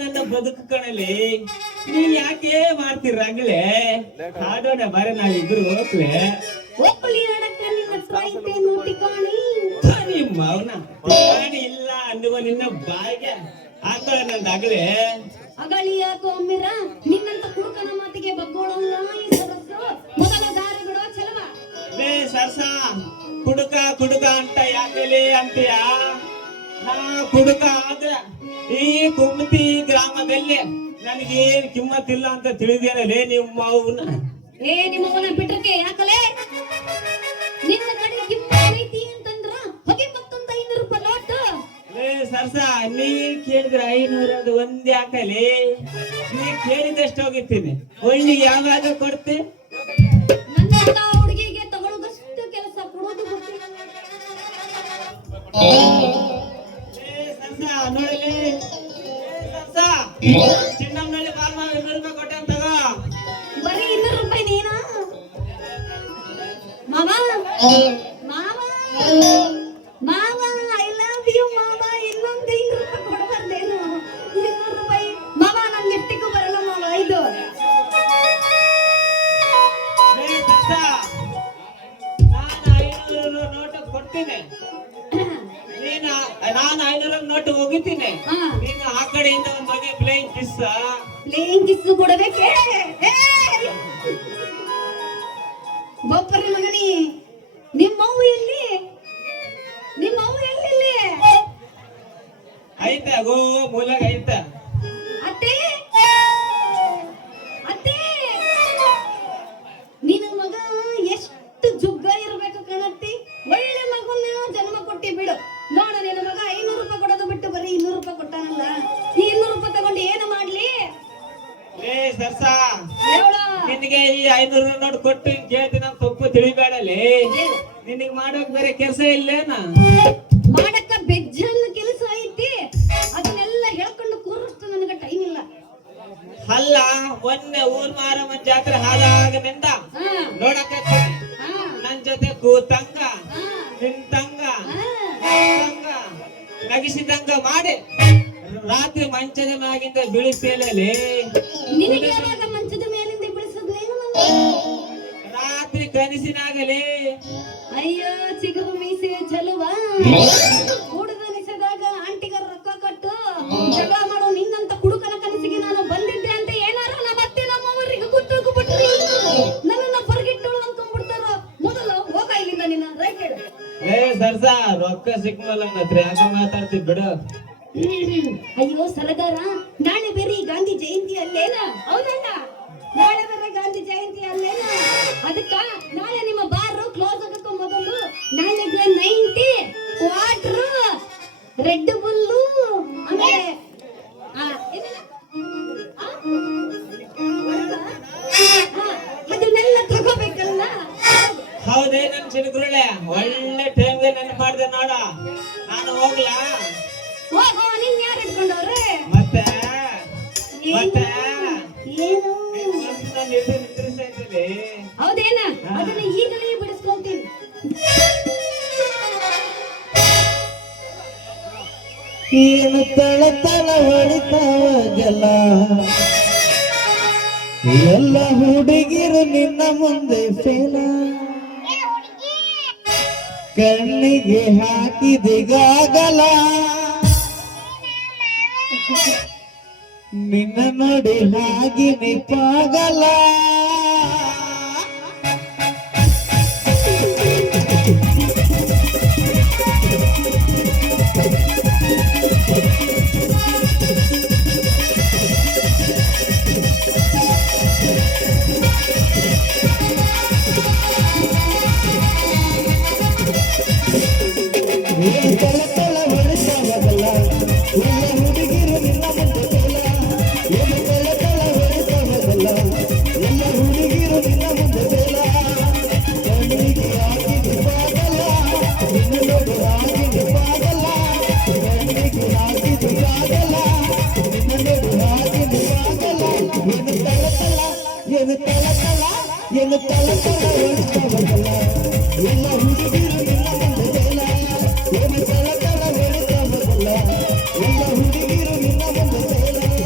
ನನ್ನ ಬದುಕು ಕಣಲಿ ನೀನ್ ಯಾಕೆ ಮಾಡ್ತೀರಾಗ್ಲೇ ಹಾಡೋಣ ಬಾರೆ ನಾವಿಬ್ರು ಹೋಗ್ಲೆ ಮೌನ ಇಲ್ಲ ಅನ್ನುವ ನಿನ್ನ ಬಾಯಿಗೆ ಹಾಕೋಣ ನಂದಾಗ್ಲೇ ಅಗಳಿ ಯಾಕೋ ಅಮ್ಮಿರ ನಿನ್ನಂತ ಕುಡುಕನ ಮಾತಿಗೆ ಬಗ್ಗೋಳಲ್ಲ ಈ ಸರಸ್ಸು ಮೊದಲ ದಾರಿ ಬಿಡೋ ಚಲವ ಲೇ ಸರ್ಸ ಕುಡುಕ ಕುಡುಕ ಅಂತ ಯಾಕಲೇ ಅಂತೀಯ ನಾ ಕುಡುಕ ಆದ್ರೆ ಈ ಕುಮತಿ ಗ್ರಾಮದಲ್ಲಿ ನನಗೇನ್ ಕಿಮ್ಮತ್ತಿಲ್ಲ ಅಂತ ತಿಳಿದೇನಲ್ಲೇ ನಿಮ್ಮ ಅವನ ನಿಮ್ಮವನ ಬಿಟ್ರಕ್ಕೆ ಯಾಕಲೇ ನಿನ್ನ ಕಡೆ ಕಿಮ್ಮತ್ ಐತಿ ಅಂತಂದ್ರ ಹೊಗೆ ಮತ್ತೊಂದು 500 ರೂಪಾಯಿ ಲೋಟ್ ಲೇ ಸರ್ಸ ನೀ ಕೇಳಿದ್ರೆ 500 ಅದು ಒಂದ್ ಯಾಕಲೇ ನೀ ಕೇಳಿದಷ್ಟು ಹೋಗಿರ್ತೀನಿ ಒಳ್ಳಿಗೆ ಯಾವಾಗ ಕೊಡ್ತೆ ನನ್ನ ಹುಡುಗಿಗೆ ತಗೊಳ್ಳೋದಷ್ಟು ಕೆಲಸ ಕೊಡೋದು ಗೊತ್ತಿಲ್ಲ ಸರ್ಸ ನೋಡಲಿ ಸರ್ಸ ಚಿನ್ನಮ್ಮನಲ್ಲಿ ಬಾಲ್ 200 ರೂಪಾಯಿ ಕೊಟ್ಟೆ ಅಂತ ತಗೋ ಬರೀ 200 ರೂಪಾಯಿ ನೀನಾ ಮಾವ ಮಾವ ಮಾವ ಐ ಲವ್ ಯು ಮಾವ ಇನ್ನೊಂದು 500 ರೂಪಾಯಿ ಕೊಡಬಾರ್ದೇನು 200 ರೂಪಾಯಿ ಮಾವ ನಾನು ಲಿಫ್ಟಿಗೂ ಬರಲ್ಲ ಮಾವ ಇದು ನಾನು 500 ನೋಟ್ ಕೊಡ್ತೀನಿ ನಾನು 500 ನೋಟ್ ಹೋಗಿದ್ದೀನಿ ನೀನು ಆ ಕಡೆಯಿಂದ ಒಂದು ಮನೆ ಪ್ಲೇಯಿಂಗ್ ಕಿಸ್ ಕೊಡಬೇಕೇ ಬೊಪ್ಪರಿ ಮಗನಿ ನಿಮ್ಮವ್ವ ಎಲ್ಲಿ ಐತೆ ಗೋ ಮೂಲಾಗ ಐತೆ ಅತ್ತೆ ಅತ್ತೆ ನಿನ್ನ ಮಗ ಎಷ್ಟು ಜುಗ್ಗ ಇರ್ಬೇಕು ಕಣತ್ತಿ ಒಳ್ಳೆ ಮಗುನ ಜನ್ಮ ಕೊಟ್ಟಿ ಬಿಡು ನೋಡ ನಿನ್ನ ಮಗ 500 ರೂಪಾಯಿ ಕೊಡೋದು ಬಿಟ್ಟು ಬರೀ 200 ರೂಪಾಯಿ ಕೊಟ್ಟಾನಲ್ಲ ಈ 200 ರೂಪಾಯಿ ತಗೊಂಡು ಏನು ಮಾಡ್ಲಿ ಏ ಸರ್ಸ ನಿನಗೆ ಈ 500 ನೋಟ್ ಕೊಟ್ಟು ಕೇಳ್ತೀನಿ ಅಂತ ತಪ್ಪು ತಿಳಿಬೇಡಲಿ ನಿನಗೆ ಮಾಡೋಕ್ ಬೇರೆ ಕೆಲಸ ಇಲ್ಲೇನಾ ಮಾಡಕ್ಕ ಬೆಜ್ಜನ್ನ ಕೆಲಸ ಐತಿ ಅದನ್ನೆಲ್ಲ ಹೇಳ್ಕೊಂಡು ಕೂರಷ್ಟು ನನಗೆ ಟೈಮ್ ಇಲ್ಲ ಅಲ್ಲ ಮೊನ್ನೆ ಊರ್ ಮಾರಮ್ಮನ ಜಾತ್ರೆ ಹಾದಾಗನಿಂದ ನೋಡಕ ನನ್ ಜೊತೆ ಕೂತಂಗ ನಿಂತಂಗ ನಗಿಸಿದಂಗ ಮಾಡಿ ರಾತ್ರಿ ಮಂಚದ ಮ್ಯಾಗಿಂದ ಬೀಳಿಸೇಲೇ ನಿನಗೆ ಯಾವಾಗ ಮಂಚದ ಮೇಲಿಂದ ಬೀಳಿಸೋದೇನು ರಾತ್ರಿ ಕನಸಿನಾಗಲೇ ಅಯ್ಯೋ ಚಿಗುರು ಮೀಸೆ ಚಲುವಾ ಕೂಡದ ನಿಸದಾಗ ಆಂಟಿಗರ ರೊಕ್ಕ ಕೊಟ್ಟು ಜಗಳ ಮಾಡೋ ನಿನ್ನಂತ ಕುಡುಕನ ಕನಸಿಗೆ ನಾನು ಬಂದಿದ್ದೆ ಅಂತ ಏನಾರು ನಾ ಮತ್ತೆ ನಮ್ಮವರಿಗೆ ಗುಟ್ಟು ಬಿಟ್ರಿ ನನ್ನನ್ನ ಹೊರಗಿಟ್ಟಳು ಅನ್ಕೊಂಡ್ಬಿಡ್ತಾರ ಮೊದಲು ಹೋಗ ಇಲ್ಲಿಂದ ನಿನ್ನ ರೈಟ್ ಹೇಳು ಏ ಸರ್ಸ ರೊಕ್ಕ ಸಿಕ್ಮಲ್ಲ ಹತ್ರ ಯಾಕ ಮಾತಾಡ್ತಿ ಬಿಡು ಅಯ್ಯೋ ಸರದಾರ ನಾಳೆ ಬೇರೆ ಗಾಂಧಿ ಜಯಂತಿ ಅಲ್ಲೇನ ಹೌದಣ್ಣ ನಾಳೆ ಬೇರೆ ಗಾಂಧಿ ಜಯಂತಿ ಅಲ್ಲೇನ ಅದಕ್ಕ ನಾಳೆ ನಿಮ್ಮ ಬಾರ್ ಕ್ಲೋಸ್ ಆಗಕ್ಕೂ ಮೊದಲು ನಾಳೆಗೆ 90 ಕ್ವಾರ್ಟರ್ ರೆಡ್ ಬುಲ್ಲು ಆಮೇಲೆ ಅದನ್ನೆಲ್ಲ ತಗೋಬೇಕಲ್ಲ ಹೌದೇ ನನ್ ಚಿಲುಗುರುಳೆ ಒಳ್ಳೆ ಟೈಮ್ಗೆ ನೆನ್ಪು ಮಾಡಿದೆ ನೋಡ ನಾನು ಹೋಗ್ಲಾ ಹೋಗೋ ನಿನ್ ಯಾರು ಇಟ್ಕೊಂಡವ್ರೆ ಮತ್ತೆ ಏನು ಬಿಡಿಸ್ತೀನಿ. ಹೌದೇನ? ಅದನ್ನ ಈಗಲೇ ಬಿಡಿಸ್ಕೊಂತೀನಿ. ಏನು ತಳ ಹೊಡಿತಾವ ಜಲ, ಎಲ್ಲ ಹುಡುಗಿರು ನಿನ್ನ ಮುಂದೆ ಫೇಲ, ಕಣ್ಣಿಗೆ ಹಾಕಿದಿಗಾಗಲ, ನಿನ್ನ ನೋಡಿ ಹಾಗೆ ನಿಪಾಗಲ. ತಳ ಹೊಡಿತಾವಲ್ಲ ಎಲ್ಲ ಹುಡುಗಿರು ನಿನ್ನ ಮುಂದೆ ಫೇಲ, ಏನು ತಳ ಹೊಡಿತಾವಲ್ಲ ಎಲ್ಲ ಹುಡುಗಿರು ನಿನ್ನ ಮುಂದೆ ಫೇಲ, ಕಣ್ಣಿಗೆ ಹಾಕಿದಿಗಾಗಲ, ನಿನ್ನ ನೋಡಿ ಹಾಗೆ ನಿಪಾಗಲ, ಕಣ್ಣಿಗೆ ಹಾಕಿದಿಗಾಗಲ, ನಿನ್ನ ನೋಡಿ ಹಾಗೆ ನಿಪಾಗಲ. ಏನು ತಳ ಹೊಡಿತಾವಲ್ಲ ಎಲ್ಲ ಹುಡುಗಿರು ನಿನ್ನ ಮುಂದೆ ಫೇಲ, ಏನು ತಳ ಹೊಡಿತಾವಲ್ಲ ಎಲ್ಲ ಹುಡುಗಿರು ನಿನ್ನ ಮುಂದೆ ಫೇಲ.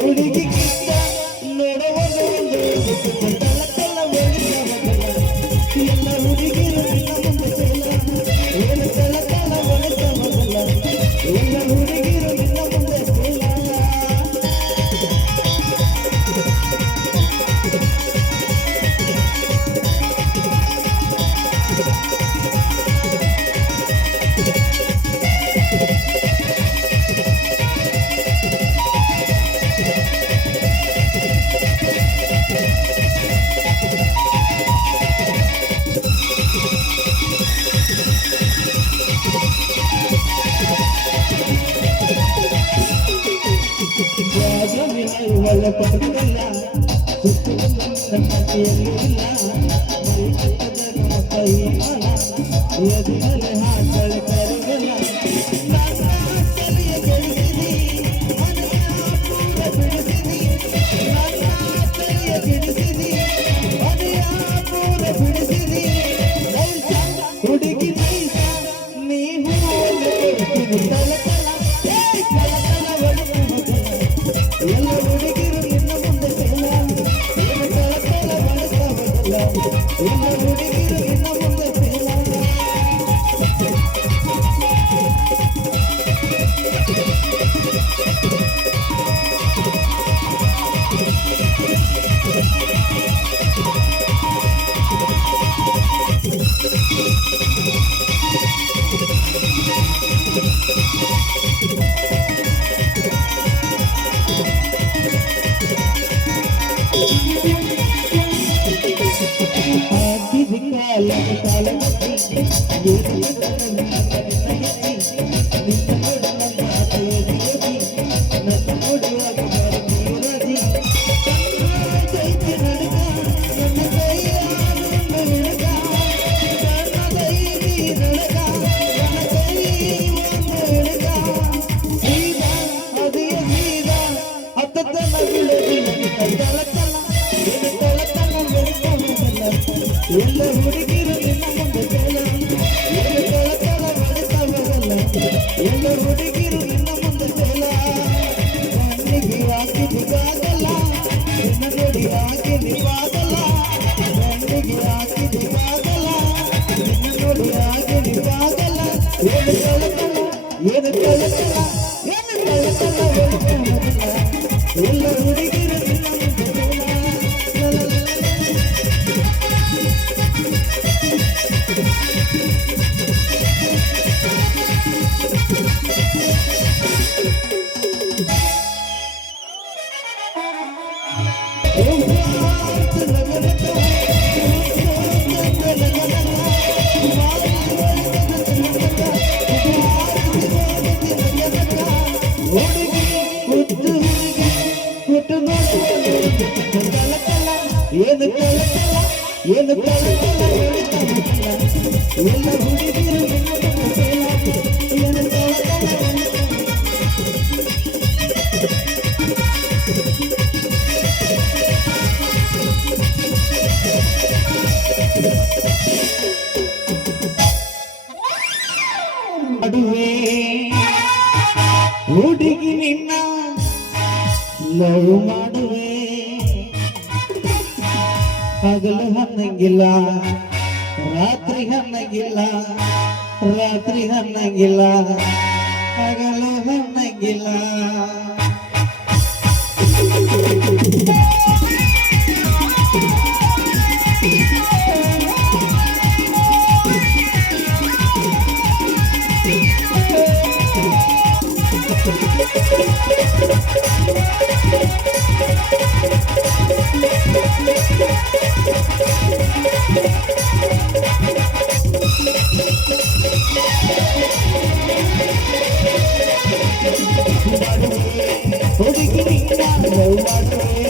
ಹುಡುಗಿ ಕಿತ್ತ ನೋಡುವುದು ಎಲ್ಲ ಹುಡುಗಿರು ನಿನ್ನ ಮುಂದೆ ಫೇಲ, ಏನು ತಳ ಹೊಡಿತಾವಲ್ಲ ಎಲ್ಲ ಹುಡುಗಿರು ನಿನ್ನ ಮುಂದೆ ಫೇಲ. ಒಳ್ಳೆ ಪಡೆದಿಲ್ಲ ಸುತ್ತಮುತ್ತಲಿಯಲ್ಲೂ ಇಲ್ಲ ಎದುರಲ್ಲಿ ಹಾಕಳೆ ಕರಗಲ್ಲ, ನನ್ನ ತಲೆಯ ಕೆಡಿಸಿದಿ ಮನೆಯ ಪೂರ ಬಿಡಿಸಿದಿ, ನನ್ನ ತಲೆಯ ಕೆಡಿಸಿದಿ ಮನೆಯ ಪೂರ ಬಿಡಿಸಿದಿ. ಹುಡುಗಿ ನೈಸ ನೀವು ಕೊಡ್ತೀನಿ ತಳ ಎಲ್ಲ ಹುಡುಗಿರು ನಿನ್ನ ಮುಂದೆ ಫೇಲ, ಏನು ತಳ ಹೊಡಿತಾವಲ್ಲ ಎಲ್ಲ ಹುಡುಗಿರು ನಿನ್ನ ಮುಂದೆ ಫೇಲ. ಎಲ್ಲ ಹುಡುಗಿರು ನಿನ್ನ ಮುಂದೆ ಫೇಲ, ಏನು ತಳ ಹೊಡಿತಾವಲ್ಲ ಎಲ್ಲ ಹುಡುಗಿರು ನಿನ್ನ ಮುಂದೆ ಫೇಲ, ಕಣ್ಣಿಗೆ ಹಾಕಿದಿಗಾಗಲ್ಲ ನಿನ್ನ ನೋಡಿ ಹಾಕಿ ನಿಪಾಗಲ್ಲ, ಕಣ್ಣಿಗೆ ಹಾಕಿದಿಗಾಗಲ್ಲ ನಿನ್ನ ನೋಡಿ ಹಾಕಿ ನಿಪಾಗಲ್ಲ. ಏನು ತಳ ಎಲ್ಲ ಹುಡುಗಿರು ನಿನ್ನ ಮುಂದೆ ಫೇಲ. ಏನು ಏನು ಎಲ್ಲ ಹುಡುಗಿರು ಅಡುವೆ ಹುಡುಗಿ ನಿನ್ನ ಲವ್ ಮಾಡುವೆ ಹಗಲು ಹನ್ನಂಗಿಲ್ಲ ರಾತ್ರಿ ಹನ್ನಂಗಿಲ್ಲ ರಾತ್ರಿ ಹನ್ನಂಗಿಲ್ಲ ಹಗಲು ಹನ್ನಂಗಿಲ್ಲ ಹುಡುಗಿ ನಿನ್ನ ಲವ್ ಮಾಡುವೆ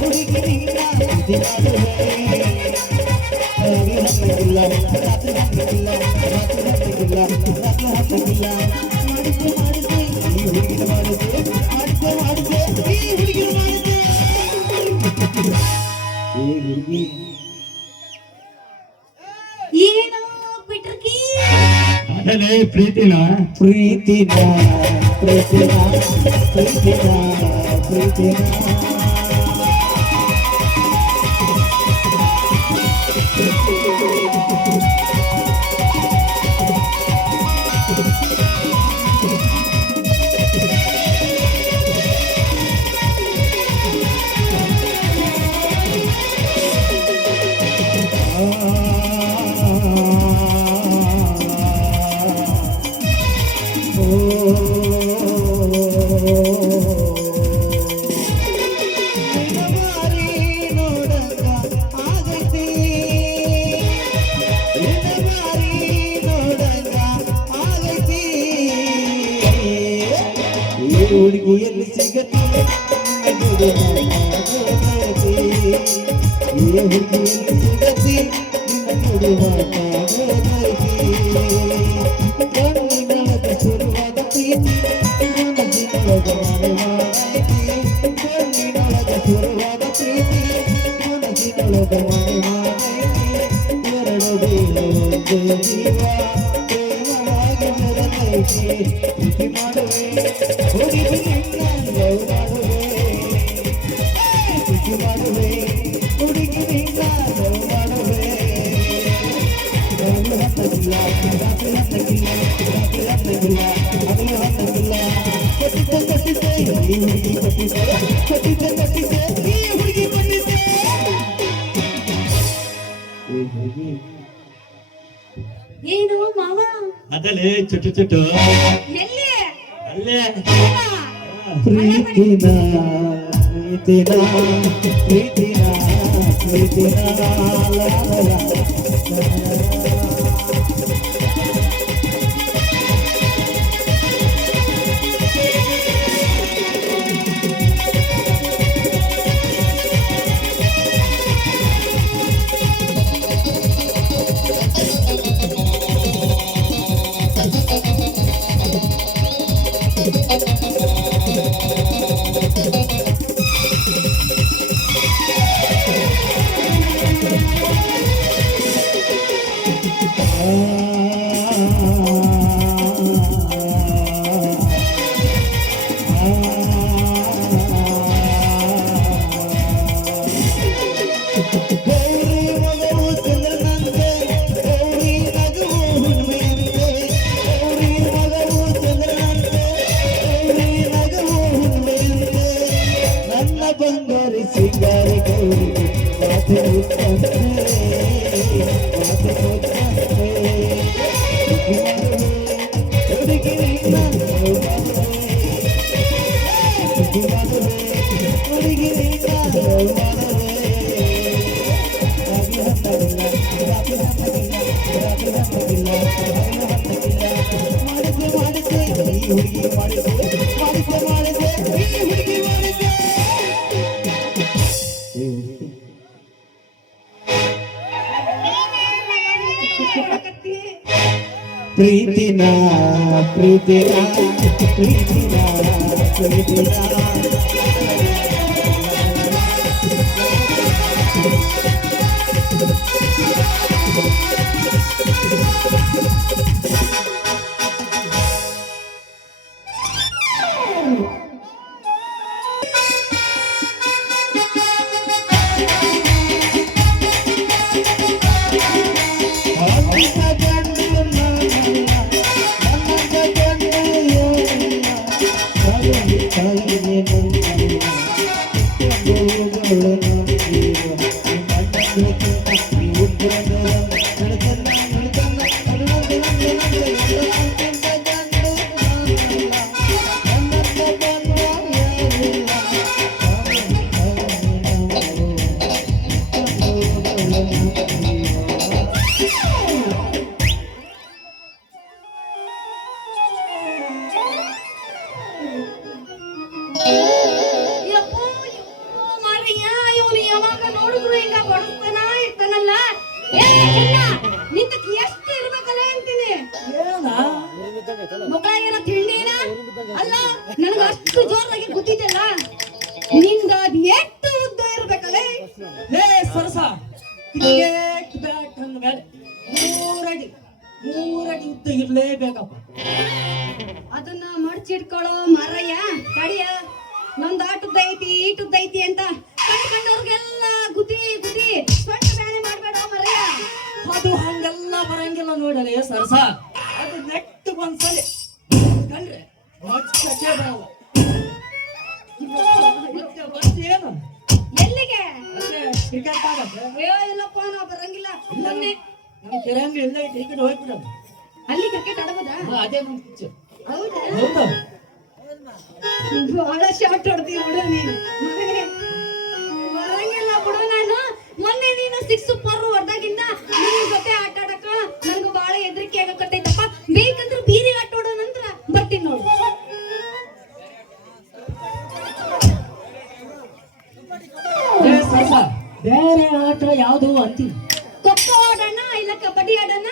ಹುಡುಗಿ ನಿನ್ನ ಇದು ಮಾಡುವೆ ಹಗಲು ಹನ್ನಂಗಿಲ್ಲ ರಾತ್ರಿ ಹನ್ನಂಗಿಲ್ಲ ರಾತ್ರಿ ಹನ್ನಂಗಿಲ್ಲ ರಾತ್ರಿ ಹನ್ನಂಗಿಲ್ಲ ಮಾಡಿದ್ದೆ ಈ ಹುಡುಗಿನ ಮಾಡಿದ್ದೆ ಮಾಡಿದ್ದೆ ಈ ಹುಡುಗಿನ ಮಾಡಿದ್ದೆ ಈ ಹುಡುಗಿ ಏನೋ ಬಿಟ್ರಕಿ ಅದಲೇ ಪ್ರೀತಿನ ಪ್ರೀತಿನ ಪ್ರೀತಿನ ಪ್ರೀತಿನ ಪ್ರೀತಿನ ಹುಡುಗಿಯಲ್ಲಿ ಸಿಗತಿ ಹುಡುಗಿಯಲ್ಲಿ ಸಿಗತಿ ಕಣ್ಣಿನೊಳಗ ಶುರುವಾದ ಪ್ರೀತಿ ಮನಸ್ಸಿನೊಳಗ ಮನೆಮಾಡೈತಿ ಕಣ್ಣಿನೊಳಗ ಶುರುವಾದ ಪ್ರೀತಿ ಮನಸ್ಸಿನೊಳಗ ಮನೆಮಾಡೈತಿ ಎರಡು ದೇಹ ಒಂದು ಜೀವ ಪ್ರೇಮವಾಗಿ ಮೆರಲೈತಿ ಪ್ರೀತಿ ಮಾಡುವೆ ಹುಡುಗಿ ನಿನ್ನ ಲವ್ ಮಾಡುವೆ ಪ್ರೀತಿ ಮಾಡುವೆ ಹುಡುಗಿ ನಿನ್ನ ಲವ್ ಮಾಡುವೆ ಹಗಲು ಹನ್ನಗಿಲ್ಲ ರಾತ್ರಿ ಹನ್ನಗಿಲ್ಲ ರಾತ್ರಿ ಹನ್ನಗಿಲ್ಲ ಹಗಲು ಹನ್ನಗಿಲ್ಲ ಕಟ್ಟಿದ್ದೆ ಈ ಹುಡುಗಿ ಕಟ್ಟಿದ್ದೆ ಈ ಹುಡುಗಿ ಕಟ್ಟಿದ್ದೆ ಈ ಹುಡುಗಿ ಏನು ಮಾವ ಅದಲೇ ಚುಟು ಚುಟು ಎಲ್ಲಿ ಅಲ್ಲೇ ಪ್ರೀತಿನ ಪ್ರೀತಿನ ಪ್ರೀತಿನ ಪ್ರೀತಿನ ಬಂಗಾರಿ ಸಿಂಗಾರಿ ಗೌರಿ ಮಾತೆ ಮುತ್ತಂತೆ ಮಾತೆ ಮುತ್ತಂತೆ ಹುಡುಗಿ ಪ್ರೀತಿನ ಪ್ರೀತಿನ ಪ್ರೀತಿನ ಪ್ರೀತಿನ ಯಪ್ಪೋ, ಮಾರಯ್ಯ, ಇವ್ನು ಯಾವಾಗ ನೋಡಿದ್ರು ಹಿಂಗ ಬಡಸ್ತಾನ ಇರ್ತಾನಲ್ಲ. ಏ ಚಿನ್ನ, ನಿಂದಕ್ಕೆ ಎಷ್ಟು ಇರ್ಬೇಕಲ್ಲ ಅಂತೀನಿ. ಮಕ್ಕಳ ಏನೋ ತಿಂಡಿನ ಅಲ್ಲ, ನನಗ ಅಷ್ಟು ಜೋರಾಗಿ ಗೊತ್ತಿದ್ದಲ್ಲ. ನಿಂದ ಅದ್ ಎಷ್ಟು ಉದ್ದ ಇರ್ಬೇಕಲ್ಲ. ಲೇ ಸರಸ ಕ್ರಿಕೆಟ್ ಬ್ಯಾಟ್ ಅಂದ ಮೇಲೆ 3 ಅಡಿ ಉದ್ದ ಇರ್ಲೇಬೇಕಪ್ಪ. ಅದನ್ನ ಮಡ್ಚಿಟ್ಕೊಳ್ಳೋ ಮಾರಯ್ಯ. ತಡಿಯ, ನಮ್ದು ಆಟದ ಐತಿ ಈಟದ ಐತಿ ಅಂತ ಕಂಡ್ಕೊಂಡವ್ರಿಗೆಲ್ಲ ಗುದಿ ಗುದಿ ಸೊಂಟ ಬ್ಯಾನೆ ಮಾಡ್ಬೇಡ ಮಾರಯ್ಯ. ಅದು ಹಂಗೆಲ್ಲ ಬರಂಗಿಲ್ಲ ನೋಡಲೇ ಸರಸ. ಅದು ನೆಟ್ ಒಂದ್ಸಲಿ ಕಂಡ್ರೆ ಮಚ್ಚಕ್ಕೆ ಬರಲ್ಲ. ಮತ್ತೆ ಬಂದೇನು ಎಲ್ಲಿಗೆ? ಕ್ರಿಕೆಟ್ ಆಗತ್ತೆ. ಅಯ್ಯೋ ಇಲ್ಲಪ್ಪ, ನಾ ಬರಂಗಿಲ್ಲ. ಮೊನ್ನೆ ನಮ್ ಕೆರೆಂಗ ಎಲ್ಲ ಐತಿ, ಈ ಕಡೆ ಹೋಗ್ಬಿಡೋದು. ಅಲ್ಲಿ ಕ್ರಿಕೆಟ್ ಆಡಬಹುದಾ? ಅದೇ ನಮ್ ಪಿಚ್ಚು. ಹೌದಾ? ಹೌದು. ಬಹಳ ಶಾರ್ಟ್ ಹೊಡ್ತೀವಿ ಬಿಡು ನೀನು. ಬರಂಗಿಲ್ಲ ಬಿಡು ನಾನು. ಮೊನ್ನೆ ನೀನು 6 ಪರ್ ಹೊಡೆದಾಗಿಂದ ನಿನ್ ಜೊತೆ ಆಟ ಆಡಕ ನನಗೆ ಬಹಳ ಹೆದರಿಕೆ ಆಗಕತ್ತೈತಪ್ಪ. ಬೇಕಂದ್ರೆ ಬೀರಿ ಆಟ ಆಡೋ ನಂತರ ಬರ್ತೀನಿ ನೋಡು. ಏ ಸರಸ, ಬೇರೆ ಆಟ ಯಾವುದು ಅಂತೀನಿ. ಖೋಖೋ ಆಡೋಣ ಇಲ್ಲ ಕಬಡ್ಡಿ ಆಡೋಣ?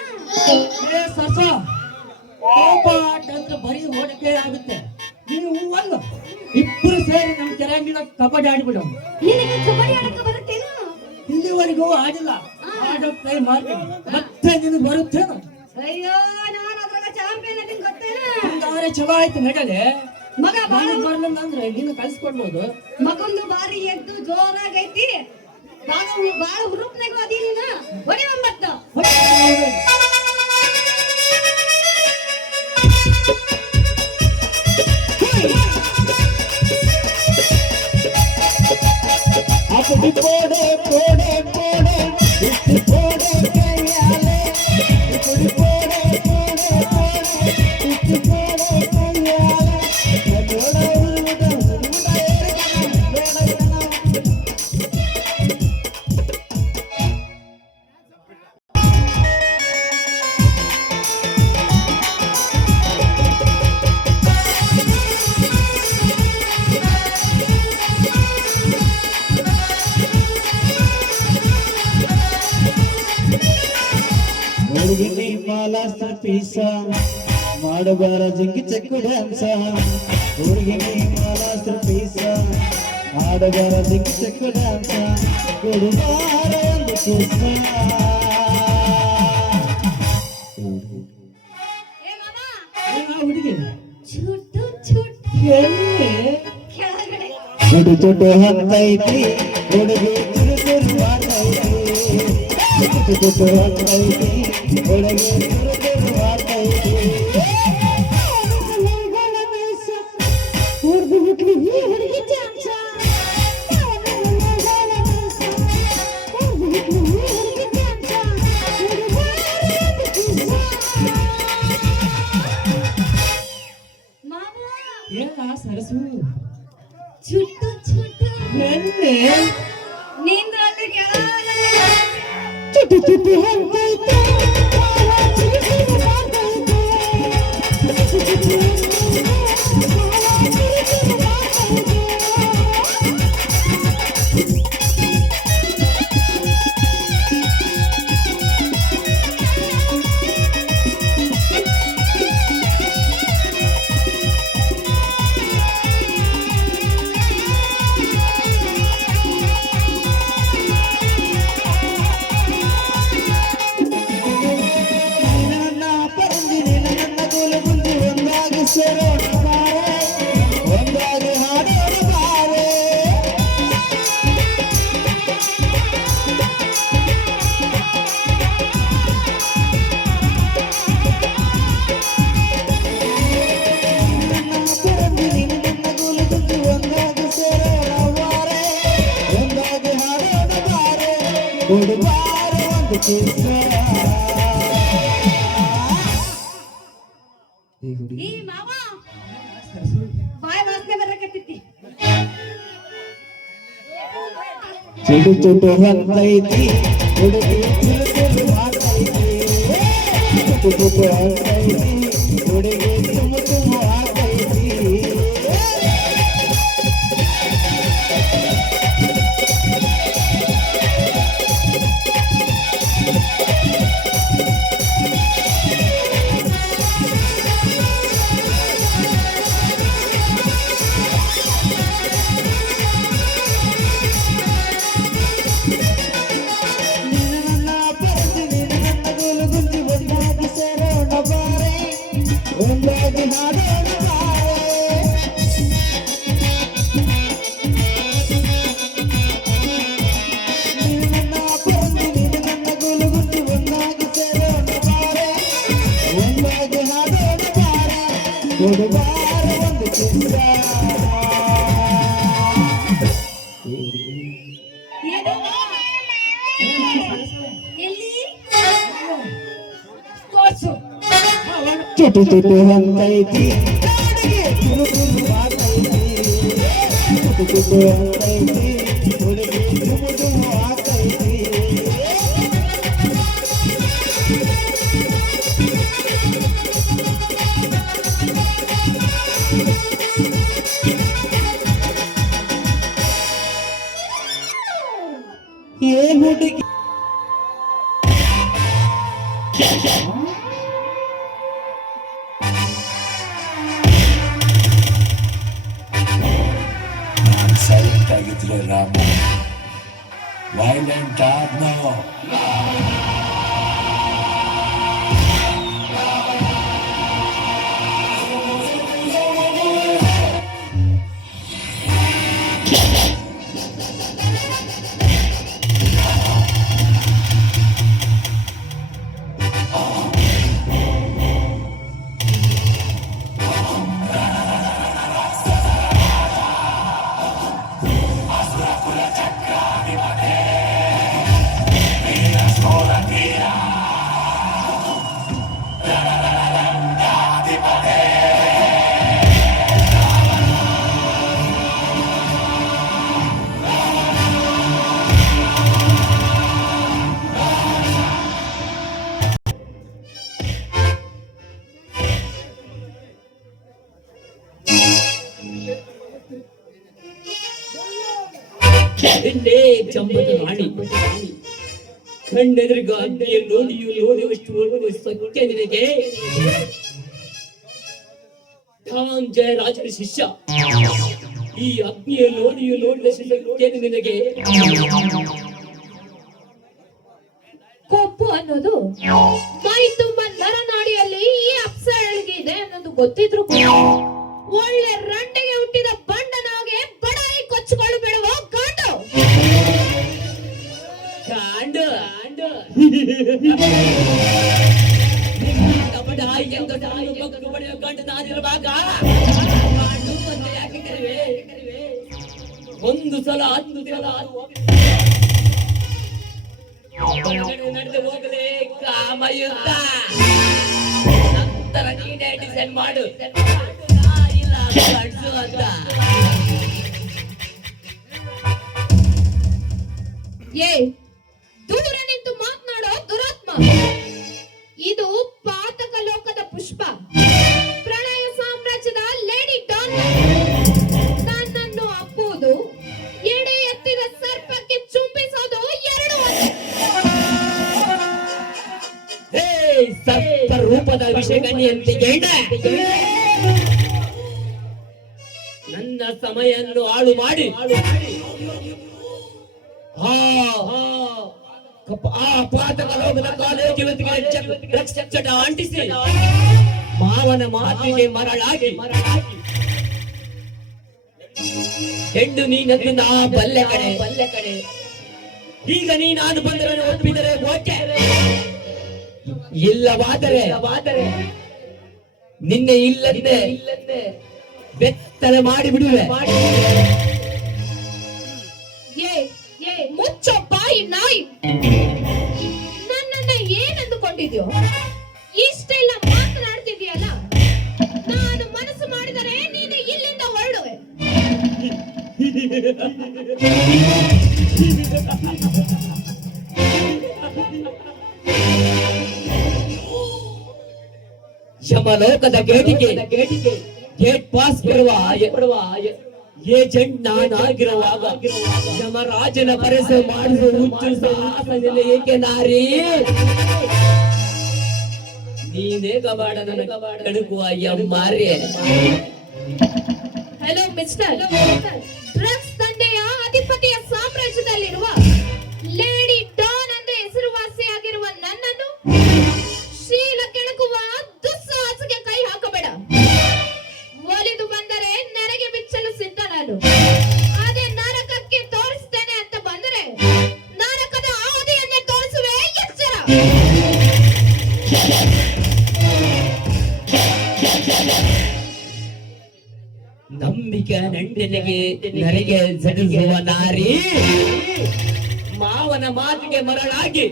ಏ ಸರ್ಸ, ಕೋಪ ಆಟ ಅಂದ್ರೆ ಬರೀ ಓಡಿಕೆ ಆಗುತ್ತೆ. ನೀವು ಒಂದು ಇಬ್ಬರು ಸೇರಿ ನಮ್ ಕೆರೆಂಗಿನ ಕಬಡ್ಡಿ ಆಡ್ಬಿಡು. ನಿನಗೆ ಕಬಡ್ಡಿ ಆಡಕ್ಕೆ ಬರುತ್ತೇನು? ಇಲ್ಲಿವರೆಗೂ ಆಡಿಲ್ಲ, ಆಡೋ ಟ್ರೈ ಮಾಡ್ತೀನಿ. ಮತ್ತೆ ನಿನಗೆ ಬರುತ್ತೇನು? ಅಯ್ಯೋ, ನಾನು ಅದ್ರಾಗ ಚಾಂಪಿಯನ್ ಅದೀನಿ ಗೊತ್ತೇನ? ಹಂಗಾರೆ ಚಲೋ ಆಯ್ತು ನಡಲೆ. ಮಗ ಬಾಳ ಬರ್ಲಿಲ್ಲ ಅಂದ್ರೆ ನೀನು ಕಲ್ಸ್ಕೊಡ್ಬೋದು. ಮಗೊಂದು ಬಾರಿ ಎದ್ದು ಜೋರಾಗೈತಿ. ಬಾಳ ಹುರುಪ್ನಾಗ ಅದಿ ನೀನು. ಒಡಿ ಒಂಬತ್ತು. அப்படி போடு போடு போடு இப்படி போடு கையாலே இப்படி போடு போடு போடு இப்படி போடு கையாலே என்னோட உருவிட ಹುಡುಗಿನಿ ಮಾಲಾಸ್ತ್ರ ಪೀಸ ಮಾಡಬಾರ ಜಿಂಗಿ ಚೆಕ್ಕು ಡ್ಯಾನ್ಸ ಹುಡುಗಿನಿ ಮಾಲಾಸ್ತ್ರ ಪೀಸ ಮಾಡಬಾರ ಜಿಂಗಿ ಚೆಕ್ಕು ಡ್ಯಾನ್ಸ ಕೊಡುಬಾರ ಒಂದು ಕಿಸ್ಸ ಏ ಮಾಮ, ಹುಡುಗಿ ಚುಟ್ಟು ಚುಟ್ಟು ಎಲ್ಲಿ ಕೆಳಗಡೆ. ಚುಟು ಚುಟು ಹತ್ತೈತಿ ಹುಡುಗಿ ತುರು ತುರು ಮಾಡ್ತೈತಿ ಚುಟು ಚುಟು ಹತ್ತೈತಿ ಹುಡುಗಿ ತುರು ತುರು ಮಾಡ್ತೈತಿ ಏನ ಸರಸು ಚುಟ್ಟು ಚುಟ್ಟು ಎಲ್ಲಿ ನಿಂದು ಅಲ್ಲಿ ಕೆಳಗಡೆ. ಚುಟು ಚುಟು ಹೊಂಟೈತೆ ಕಾಲ ಚಿಲಿಪಿಲಿ ಮಾಡ್ತೈತೆ. ಚುಟು ಚುಟು ಹೊಂಟೈತೆ ಕಾಲ ಚಿಲಿಪಿಲಿ ಮಾಡ್ತೈತೆ. ನನ್ನ ಪರಂದಿನಿ ನನ್ನ ಗೋಲು ಗುಂಡಿ ಒಂದಾಗಿ ಸೇರೋಣ ಬಾರೆ, ಒಂದಾಗಿ ಹಾಡೋಣ ಬಾರೆ. ನನ್ನ ಪರಂದಿನಿ ನನ್ನ ಗೋಲು ಗುಂಡಿ ಒಂದಾಗಿ ಸೇರೋಣ ಬಾರೆ, ಒಂದಾಗಿ ಹಾಡೋಣ ಬಾರೆ. ಕೊಡು ಬಾರೆ ಒಂದು ಕಿಸ್ಸ. ಈ ಮಾವ ಬಾಯ್ ವಾಸನೆ ಬರಕತ್ತೈತಿ. ಚುಟು ಚುಟು ಹೊಂಟೈತಿ ಹುಡುಗಿ ಚಿಲುಕುಲು ಹಾಕೈತಿ. ಚುಟು ಚುಟು ಹೊಂಟೈತಿ ಹುಡುಗಿ ತುಮು ತುಮು ಹಾಕೈತಿ. ನೀನು ನನ್ನ ಪರಂದಿನಿ ನನ್ನ ಗೋಲು ಗುಂಡಿ ಒಂದಾಗಿ ಸೇರೋಣ ಬಾರೆ, ಒಂದಾಗಿ ಹಾಡೋಣ ಬಾರೆ. ನೀನು ನನ್ನ ಪರಂದಿನಿ ನನ್ನ ಗೋಲು ಗುಂಡಿ ಒಂದಾಗಿ ಸೇರೋಣ ಬಾರೆ, ಒಂದಾಗಿ ಹಾಡೋಣ ಬಾರೆ. ಕೊಡು ಬಾರೆ ಒಂದು ಕಿಸ್ಸ. ಏನು? ಎಲ್ಲಿ? ತೋರ್ಸು. ಚುಟು ಚುಟು ಹೊಂಟೈತಿ ಹುಡುಗಿ ತುಳುಕುಲು ಹಾಕೈತಿ. ಚುಟು ಚುಟು ಹೊಂಟೈತಿ ಹುಡುಗಿ ತುಮು ತುಮು ಹಾಕೈತಿ. ಏ ಹುಡುಗಿ ಸೈಲೆಂಟ್ ಆಗಿದ್ರೆ ರಾಮ ವೈಲೆಂಟ್ ಆದ್ನೋ ಎನ್ನೇ ಚಂಪದ ರಾಣಿ ಕಣ್ಣೆದುರಿಗೆ ಅಗ್ನಿಯ ನೋಡುವಷ್ಟು ಸತ್ಯ ನಿನಗೆ. ನಾನ್ ಜಯರಾಜನ ಶಿಷ್ಯ. ಈ ಅಗ್ನಿಯ ನೋಡಿದ ಸತ್ಯ ನಿನಗೆ. ಕೊಪ್ಪು ಅನ್ನೋದು ಮೈ ತುಂಬ ನರನಾಡಿಯಲ್ಲಿ ಈ ಅಪ್ಸರಳಿಗೆ ಇದೆ ಅನ್ನೋದು ಗೊತ್ತಿದ್ರು ಕೂಡ ಒಳ್ಳೆ ರಂಡೆಗೆ ಹುಟ್ಟಿದ ಬಂಡನಾಗೆ ಬಡಾಯಿ ಕೊಚ್ಚಿಕೊಂಡು ಬಿಡುವ ಗಂಡು. ಕಾಂಡು ಬಡಾಯಿ ಎಂದು ಬಡೆಯ ಗಂಡು ನಾನಿರುವಾಗ ಕಾಂಡು ಅಂತ ಯಾಕೆ ಕರಿವೆ? ಒಂದು ಸಲ ನಡೆದು ಹೋಗಲೇ ಕಾಮಯುದ್ಧ. ನಂತರ ನೀನೇ ಡಿಸೈನ್ ಮಾಡು ಇಲ್ಲ ಕಳ್ಸು ಅಂತ. ಏ ದೂರ ನಿಂತು ಮಾತನಾಡೋ ದುರಾತ್ಮ. ಇದು ಪಾತಕ ಲೋಕದ ಪುಷ್ಪ, ಪ್ರಣಯ ಸಾಮ್ರಾಜ್ಯದ ಲೇಡಿ ಡಾನ್. ನನ್ನನ್ನು ಅಪ್ಪುವುದು, ಎಡೆ ಎತ್ತಿದ ಸರ್ಪಕ್ಕೆ ಚುಂಬಿಸೋದು ಎರಡು ಒಂದೇ. ಸರ್ಪ ರೂಪದ ವಿಷಯಗಣಿಯಂತೆ ನನ್ನ ಸಮಯನ್ನು ಹಾಳು ಮಾಡಿ ಆ ಪಾತಕ ಲೋಕದ ಕಾಲೇಜು ಚಟ ಅಂಟಿಸಿ ಮಾವನ ಮಾತಿಗೆ ಮರಳಾಗಿ ಹೆಣ್ಣು ನೀನದ್ದು ನಾ ಬಲ್ಲೆ ಕಡೆ. ಈಗ ನೀ ನಾನು ಬಂದರೆ ಒಪ್ಪಿದರೆ ಓಕೆ, ಇಲ್ಲವಾದರೆ ನಿನ್ನೆ ಇಲ್ಲದೆ ಬೆತ್ತಲೆ ಮಾಡಿ ಬಿಡುವೆ. ಮುಚ್ಚೋ ಬಾಯಿ ನಾಯಿ. ನನ್ನನ್ನ ಏನಂದುಕೊಂಡಿದ್ಯೋ? ಇಷ್ಟೆಲ್ಲ ಮಾತನಾಡ್ತಿದ್ಯಲ್ಲ, ನಾನು ಮನಸ್ಸು ಮಾಡಿದರೆ ನೀನು ಇಲ್ಲಿಂದ ಹೊರಡುವೆ. ಯಮಲೋಕದ ಗೇಟಿಗೆ ಗೇಟ್ ಪಾಸ್ ಕೊಡುವ ಏಜೆಂಟ್ ನಾನಾಗಿರುವಾಗ ಯಮರಾಜನ ಪರಸೆ ಮಾಡಿಸುವ ಹುಚ್ಚು ಸಾಹಸದಲ್ಲಿ ಏಕೆ ನಾರಿ? ನೀನೇ ಕಬಾಡ ಕಣಕುವ ಯಮ್ಮಾರಿ. ಹಲೋ ಮಿಸ್ಟರ್, ಡ್ರಗ್ಸ್ ದಂಧೆಯ ಅಧಿಪತಿಯ ಸಾಮ್ರಾಜ್ಯದಲ್ಲಿರುವ ಲೇಡಿ ಡಾನ್ ಎಂದು ಹೆಸರುವಾಸಿಯಾಗಿರುವ ನನ್ನನ್ನು ಶೀಲ ಕೆಣಕುವ ದುಸ್ಸಾಹಸಕ್ಕೆ ಕೈ ಹಾಕಬೇಡ. ಒಲಿದು ಬಂದರೆ ನೆರೆಗೆ ಬಿಚ್ಚಲು ಸಿದ್ಧ ನಾನು. ಅದೇ ನರಕಕ್ಕೆ ತೋರಿಸ್ತೇನೆ ಅಂತ ಬಂದರೆ ನರಕದ ಹಾದಿಯನ್ನೇ ತೋರಿಸುವೆ, ಎಚ್ಚರ. ನಂಬಿಕೆ ನಂಟೆನೆಗೆ ನರೆಗೆ ಜಡಿಸುವ ನಾರಿ, ಮಾವನ ಮಾತಿಗೆ ಮರಳಾಗಿ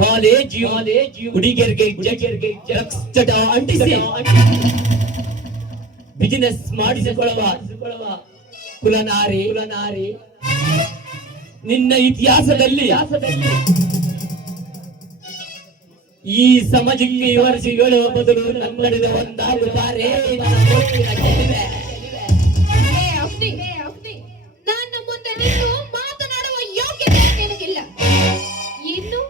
ಕಾಲೇಜು ಹುಡುಗಿಯರಿಗೆ ಚಟ ಅಂಟಿಸಿ ಬಿಸಿನೆಸ್ ಮಾಡಿಸಿಕೊಳ್ಳುವ ಕುಲನಾರಿ. ನಿನ್ನ ಇತಿಹಾಸದಲ್ಲಿ ಈ ಸಮಾಜಕ್ಕೆ ವಿವರಿಸಿ ಹೇಳುವ ಬದಲು ನನ್ನಡೆದ ಒಂದಾಗುತ್ತಾರೆ. ನನ್ನ ಮುಂದೆ ನಿಂತು ಮಾತನಾಡುವ ಯೋಗ್ಯತೆ ನಿನಗಿಲ್ಲ. ಇನ್ನು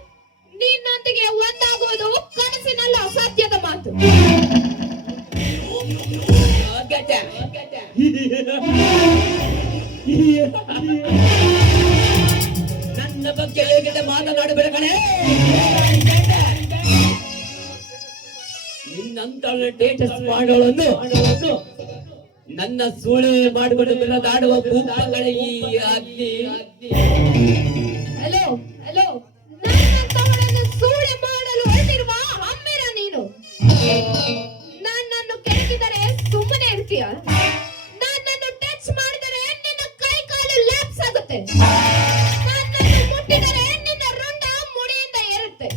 ನಿನ್ನೊಂದಿಗೆ ಒಂದಾಗುವುದು ಕನಸಿನಲ್ಲ ಅಸಾಧ್ಯದ ಮಾತು. ನನ್ನ ಬಗ್ಗೆ ಹೇಗೆ ಮಾತನಾಡಬೇಡ ಕಣೆ. ನಿನ್ನಂತ ಟೇಟಸ್ ಮಾಡೋಳನ್ನು ನನ್ನ ಸೂಳೆ ಮಾಡಿಕೊಂಡು ಬೆಳೆದಾಡುವ ಭೂತಗಳ ಈ ಅಗ್ನಿ. ಹಲೋ ನನ್ನಂತವಳನ್ನು ಸೂಳೆ ಮಾಡಲು ಹೊರಟಿರುವ ಹಮ್ಮೆರ ನೀನು. ನನ್ನನ್ನು ಕೆಣಕಿದರೆ ಸುಮ್ಮನೆ ಇರ್ತೀಯ? ನನ್ನನ್ನು ಟಚ್ ಮಾಡಿದರೆ ನಿನ್ನ ಕೈ ಕಾಲು ಲ್ಯಾಪ್ಸ್ ಆಗುತ್ತೆ. ನನ್ನನ್ನು ಮುಟ್ಟಿದರೆ ನಿನ್ನ ರುಂಡ ಮುಡಿಯಿಂದ ಏರುತ್ತೆ.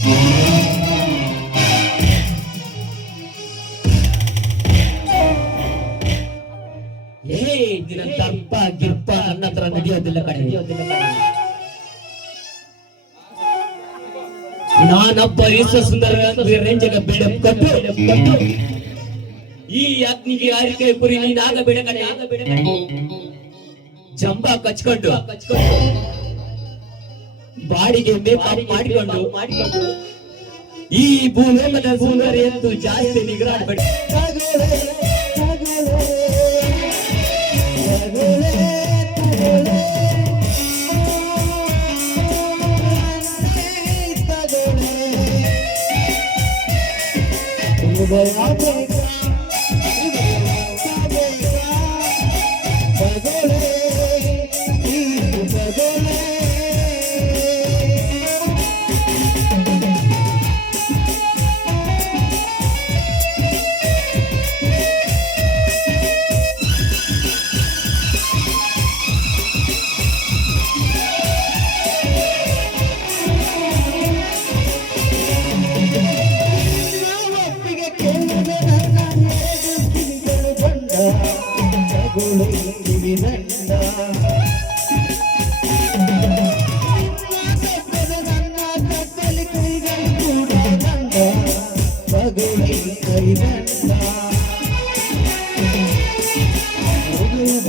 ದಿನ ತಪ್ಪ ಗಿರ್ಪ ನನ್ನ ಹತ್ರ ನಡೆಯೋದಿಲ್ಲ ಕಣೆ. ನಾನೊಬ್ಬ ವಿಶ್ವ ಸುಂದರ ರೇಂಜಗ ಬೇಡ ಕೊಟ್ಟು ಈ ಅಗ್ನಿಗೆ ಆರಿಕೆ ಕುರಿ ನೀನಾಗಬೇಡ ಕಣೆ. ಜಂಬ ಕಚ್ಕೊಂಡು ಬಾಡಿಗೆ ಮೇಕಪ್ ಮಾಡಿಕೊಂಡು ಈ ಭೂಲೋಕದ ಸುಂದರಿ ಎಂದು ಜಾಸ್ತಿ ನಿಗ್ರಾಡಬೇಡ.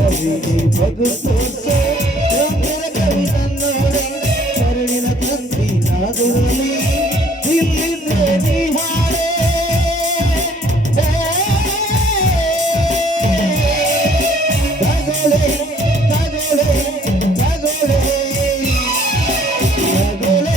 ಕವಿಗೆ ಬದುಕೋಸೆ ಕವಿ ನನ್ನೋಡೆ ಕರುಳಿನ ತಂತಿ ನಾದುರಲಿ ಇಲ್ಲಿಂದ ನೀ ಹಾಡೆ ತಗೊಳೆ ತಗೊಳೆ ತಗೊಳೆ ತಗೊಳೆ ತಗೊಳೆ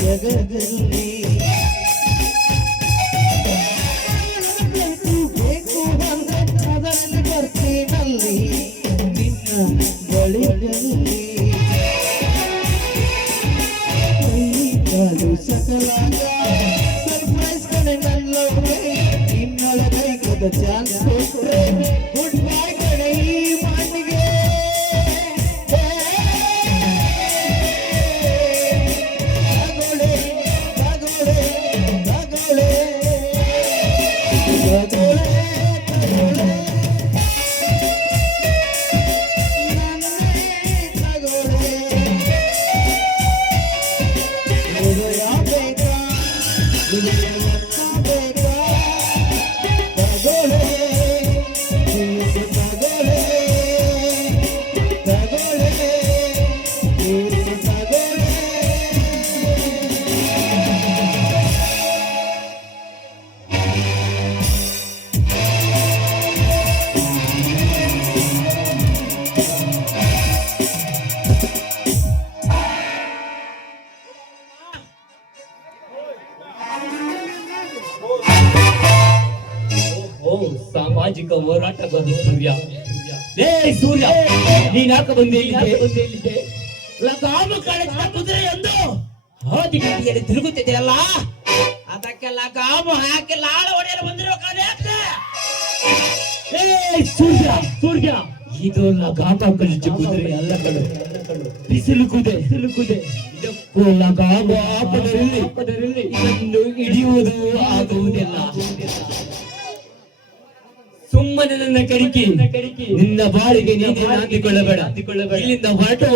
ಜಗದಲ್ಲಿ ಬೇಕು ಅಂದ್ರೆ ಅದರಲ್ಲಿ ಬರ್ತೀನಲ್ಲಿ ನಿನ್ನ ಬಳಿಯಲ್ಲಿ ಕಾಲು ಸಕಲಾಗ ಸರ್ಪ್ರೈಸ್ ಕಡೆ ನಲ್ಲವೇ ನಿನ್ನೊಳಗೈಕದ ಚಾನ್ಸ್ ಕೊಟ್ರೆ ಗುಡ್ ಬೈ ಕಡೆ ಈ ಮಣ್ಣಿಗೆ ಸಾಮಾಜಿಕ ಹೋರಾಟಗಾರ ಸೂರ್ಯ. ಲೇ ಸೂರ್ಯ, ನೀನ್ ಯಾಕೆ ಬಂದೆ ಇಲ್ಲಿಗೆ? ಲಗಾಮ ಕಳೆದ ಕುದುರೆಯೊಂದು ಹಾದಿಗಟ್ಟಿಯಲ್ಲಿ ತಿರುಗುತ್ತಿದೆಯಲ್ಲ, ಅದಕ್ಕೆ ಲಗಾಮ ಹಾಕಿ ಲಾಳ ಹೊಡೆಯಲು ಬಂದಿರೋ ಸೂರ್ಯ, ಇದು ಲಗಾಮ ಕಲಿಚು ಕುದುರೆ ಅಲ್ಲ ಕಡು, ಬಿಸಿಲು ಕುದೆ ಇದಕ್ಕೂ ಲಗಾಮ ಹಾಕದರಲ್ಲಿ ಇದನ್ನು ಹಿಡಿಯುವುದು ಆಗುವುದಿಲ್ಲ. ಸುಮ್ಮನೆ ನನ್ನ ಕರಿಕಿ, ನಿನ್ನ ಬಾಳಿಗೆ ನೀನೇ ನಾಂದಿಕೊಳ್ಳಬೇಡ. ಇಲ್ಲಿಂದ ಹೊರಟು